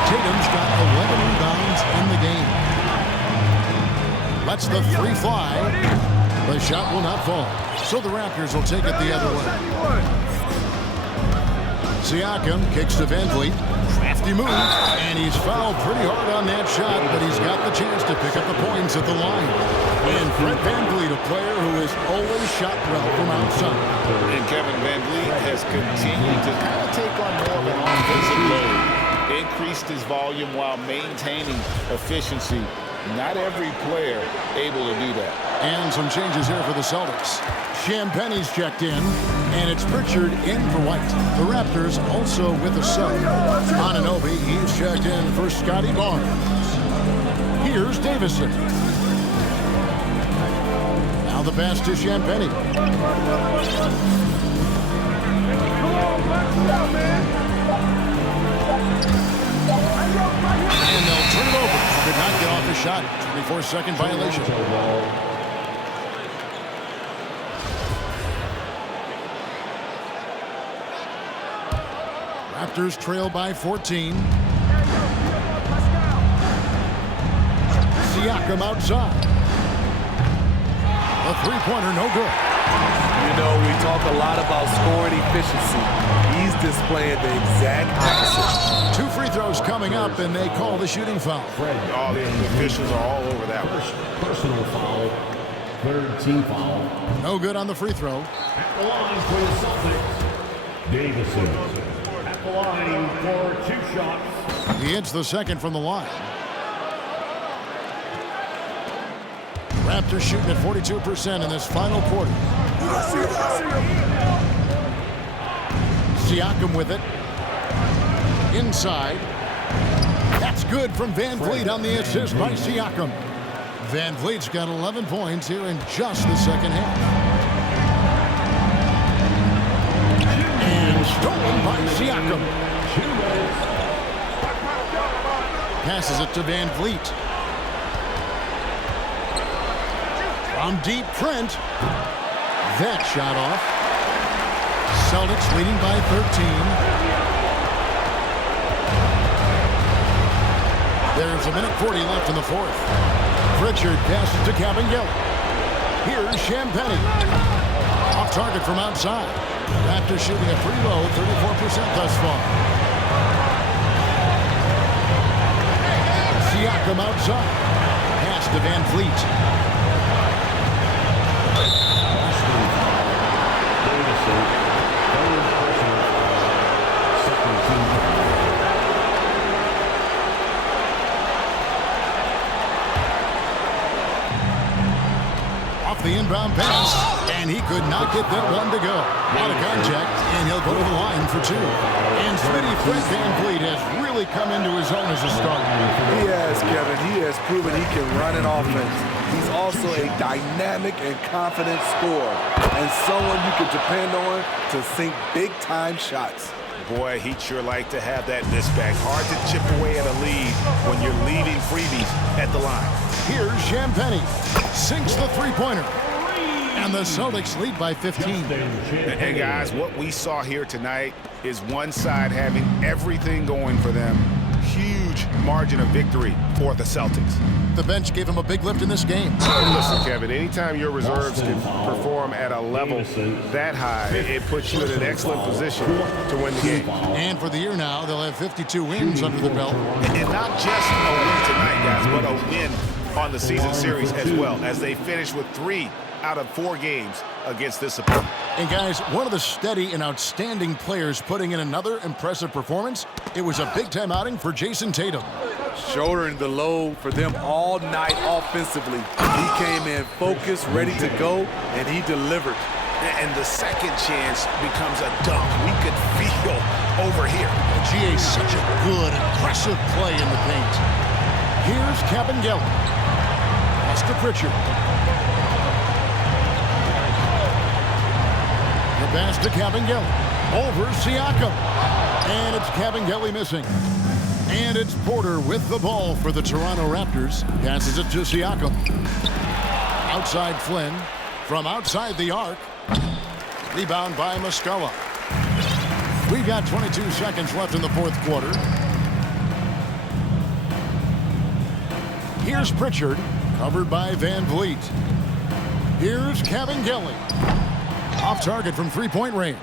Tatum's got 11 rebounds in the game. Lets the three fly. The shot will not fall. So the Raptors will take it the other way. Siakam kicks to Van Vliet. Crafty move. And he's fouled pretty hard on that shot, but he's got the chance to pick up the points at the line. And Fred Van Vliet, a player who has always shot well from outside. And Kevin Van Vliet has continued to kind of take on more of an offensive load. Increased his volume while maintaining efficiency. Not every player able to do that. And some changes here for the Celtics. Champagne's checked in, and it's Pritchard in for White. The Raptors also with a sub. Anunoby, he's checked in for Scotty Barnes. Here's Davison. Now the pass to Champagne. And they'll turn it over. Did not get off the shot. 24-second violation. Raptors trail by 14. Siakam outside. A three-pointer, no good. You know, we talk a lot about scoring efficiency. He's displaying the exact opposite. Two free throws coming up, and they call the shooting foul. All the officials are all over that one. Personal foul. Third team foul. No good on the free throw. At the line for the Celtics, Davison. At the line for two shots. He hits the second from the line. Raptors shooting at 42% in this final quarter. Siakam with it. Inside. That's good from Van Vliet on the assist by Siakam. Van Vliet's got 11 points here in just the second half. And stolen by Siakam. Passes it to Van Vliet. From deep, Trent. That shot off. Celtics leading by 13. There's a minute 40 left in the fourth. Pritchard passes to Kabengele. Here's Champagnie. Off target from outside. Raptors shooting a pretty low 34% thus far. Siakam outside. Pass to Van Vliet. The inbound pass, and he could not get that one to go. Out of contact, and he'll go to the line for two. And Smitty Fred Van Vliet has really come into his own as a starter. He has, Kevin. He has proven he can run an offense. He's also a dynamic and confident scorer, and someone you can depend on to sink big-time shots. Boy, he'd sure like to have that misback. Hard to chip away at a lead when you're leaving freebies at the line. Here's Champagnie. Sinks the three-pointer. And the Celtics lead by 15. And guys, what we saw here tonight is one side having everything going for them. Huge margin of victory for the Celtics. The bench gave him a big lift in this game. Listen, Kevin, anytime your reserves can perform at a level that high, it puts you in an excellent position to win the game. And for the year now, they'll have 52 wins under their belt. And not just a win tonight, guys, but a win on the season series as well, as they finish with 3 out of 4 games against this opponent. And guys, one of the steady and outstanding players putting in another impressive performance. It was a big-time outing for Jason Tatum. Shouldering the load for them all night offensively. He came in focused, ready to go, and he delivered. And the second chance becomes a dunk. We could feel over here. GA, such a good, impressive play in the paint. Here's Kabengele. Pass to Pritchard. The pass to Kabengele. Over Siakam. And it's Kabengele missing. And it's Porter with the ball for the Toronto Raptors. Passes it to Siakam. Outside Flynn. From outside the arc. Rebound by Muscala. We've got 22 seconds left in the fourth quarter. Here's Pritchard, covered by Van Vliet. Here's Kabengele. Off target from three-point range.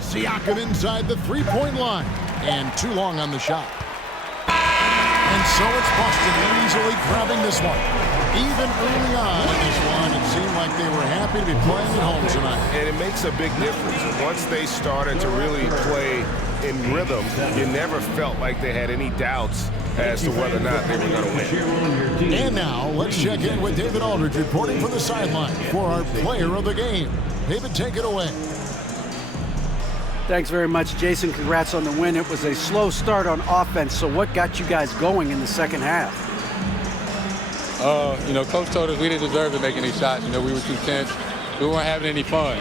Siakam inside the three-point line. And too long on the shot. And so it's Boston easily grabbing this one. Even early on in this one, it seemed like they were happy to be playing at home tonight. And it makes a big difference. Once they started to really play in rhythm, you never felt like they had any doubts as to whether or not they were going to win. And now, let's check in with David Aldridge reporting from the sideline for our player of the game. David, take it away. Thanks very much, Jason. Congrats on the win. It was a slow start on offense, so what got you guys going in the second half? Coach told us we didn't deserve to make any shots. We were too tense. We weren't having any fun.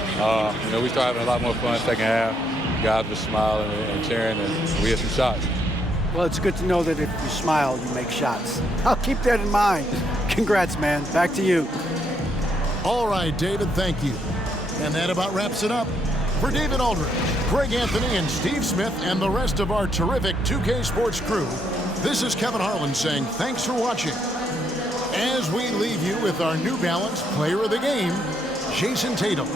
We started having a lot more fun second half. Guys were smiling and cheering, and we had some shots. Well, it's good to know that if you smile, you make shots. I'll keep that in mind. Congrats, man. Back to you. All right, David, thank you. And that about wraps it up. For David Aldridge, Greg Anthony, and Steve Smith, and the rest of our terrific 2K Sports crew, this is Kevin Harlan saying thanks for watching. As we leave you with our New Balance Player of the Game, Jason Tatum.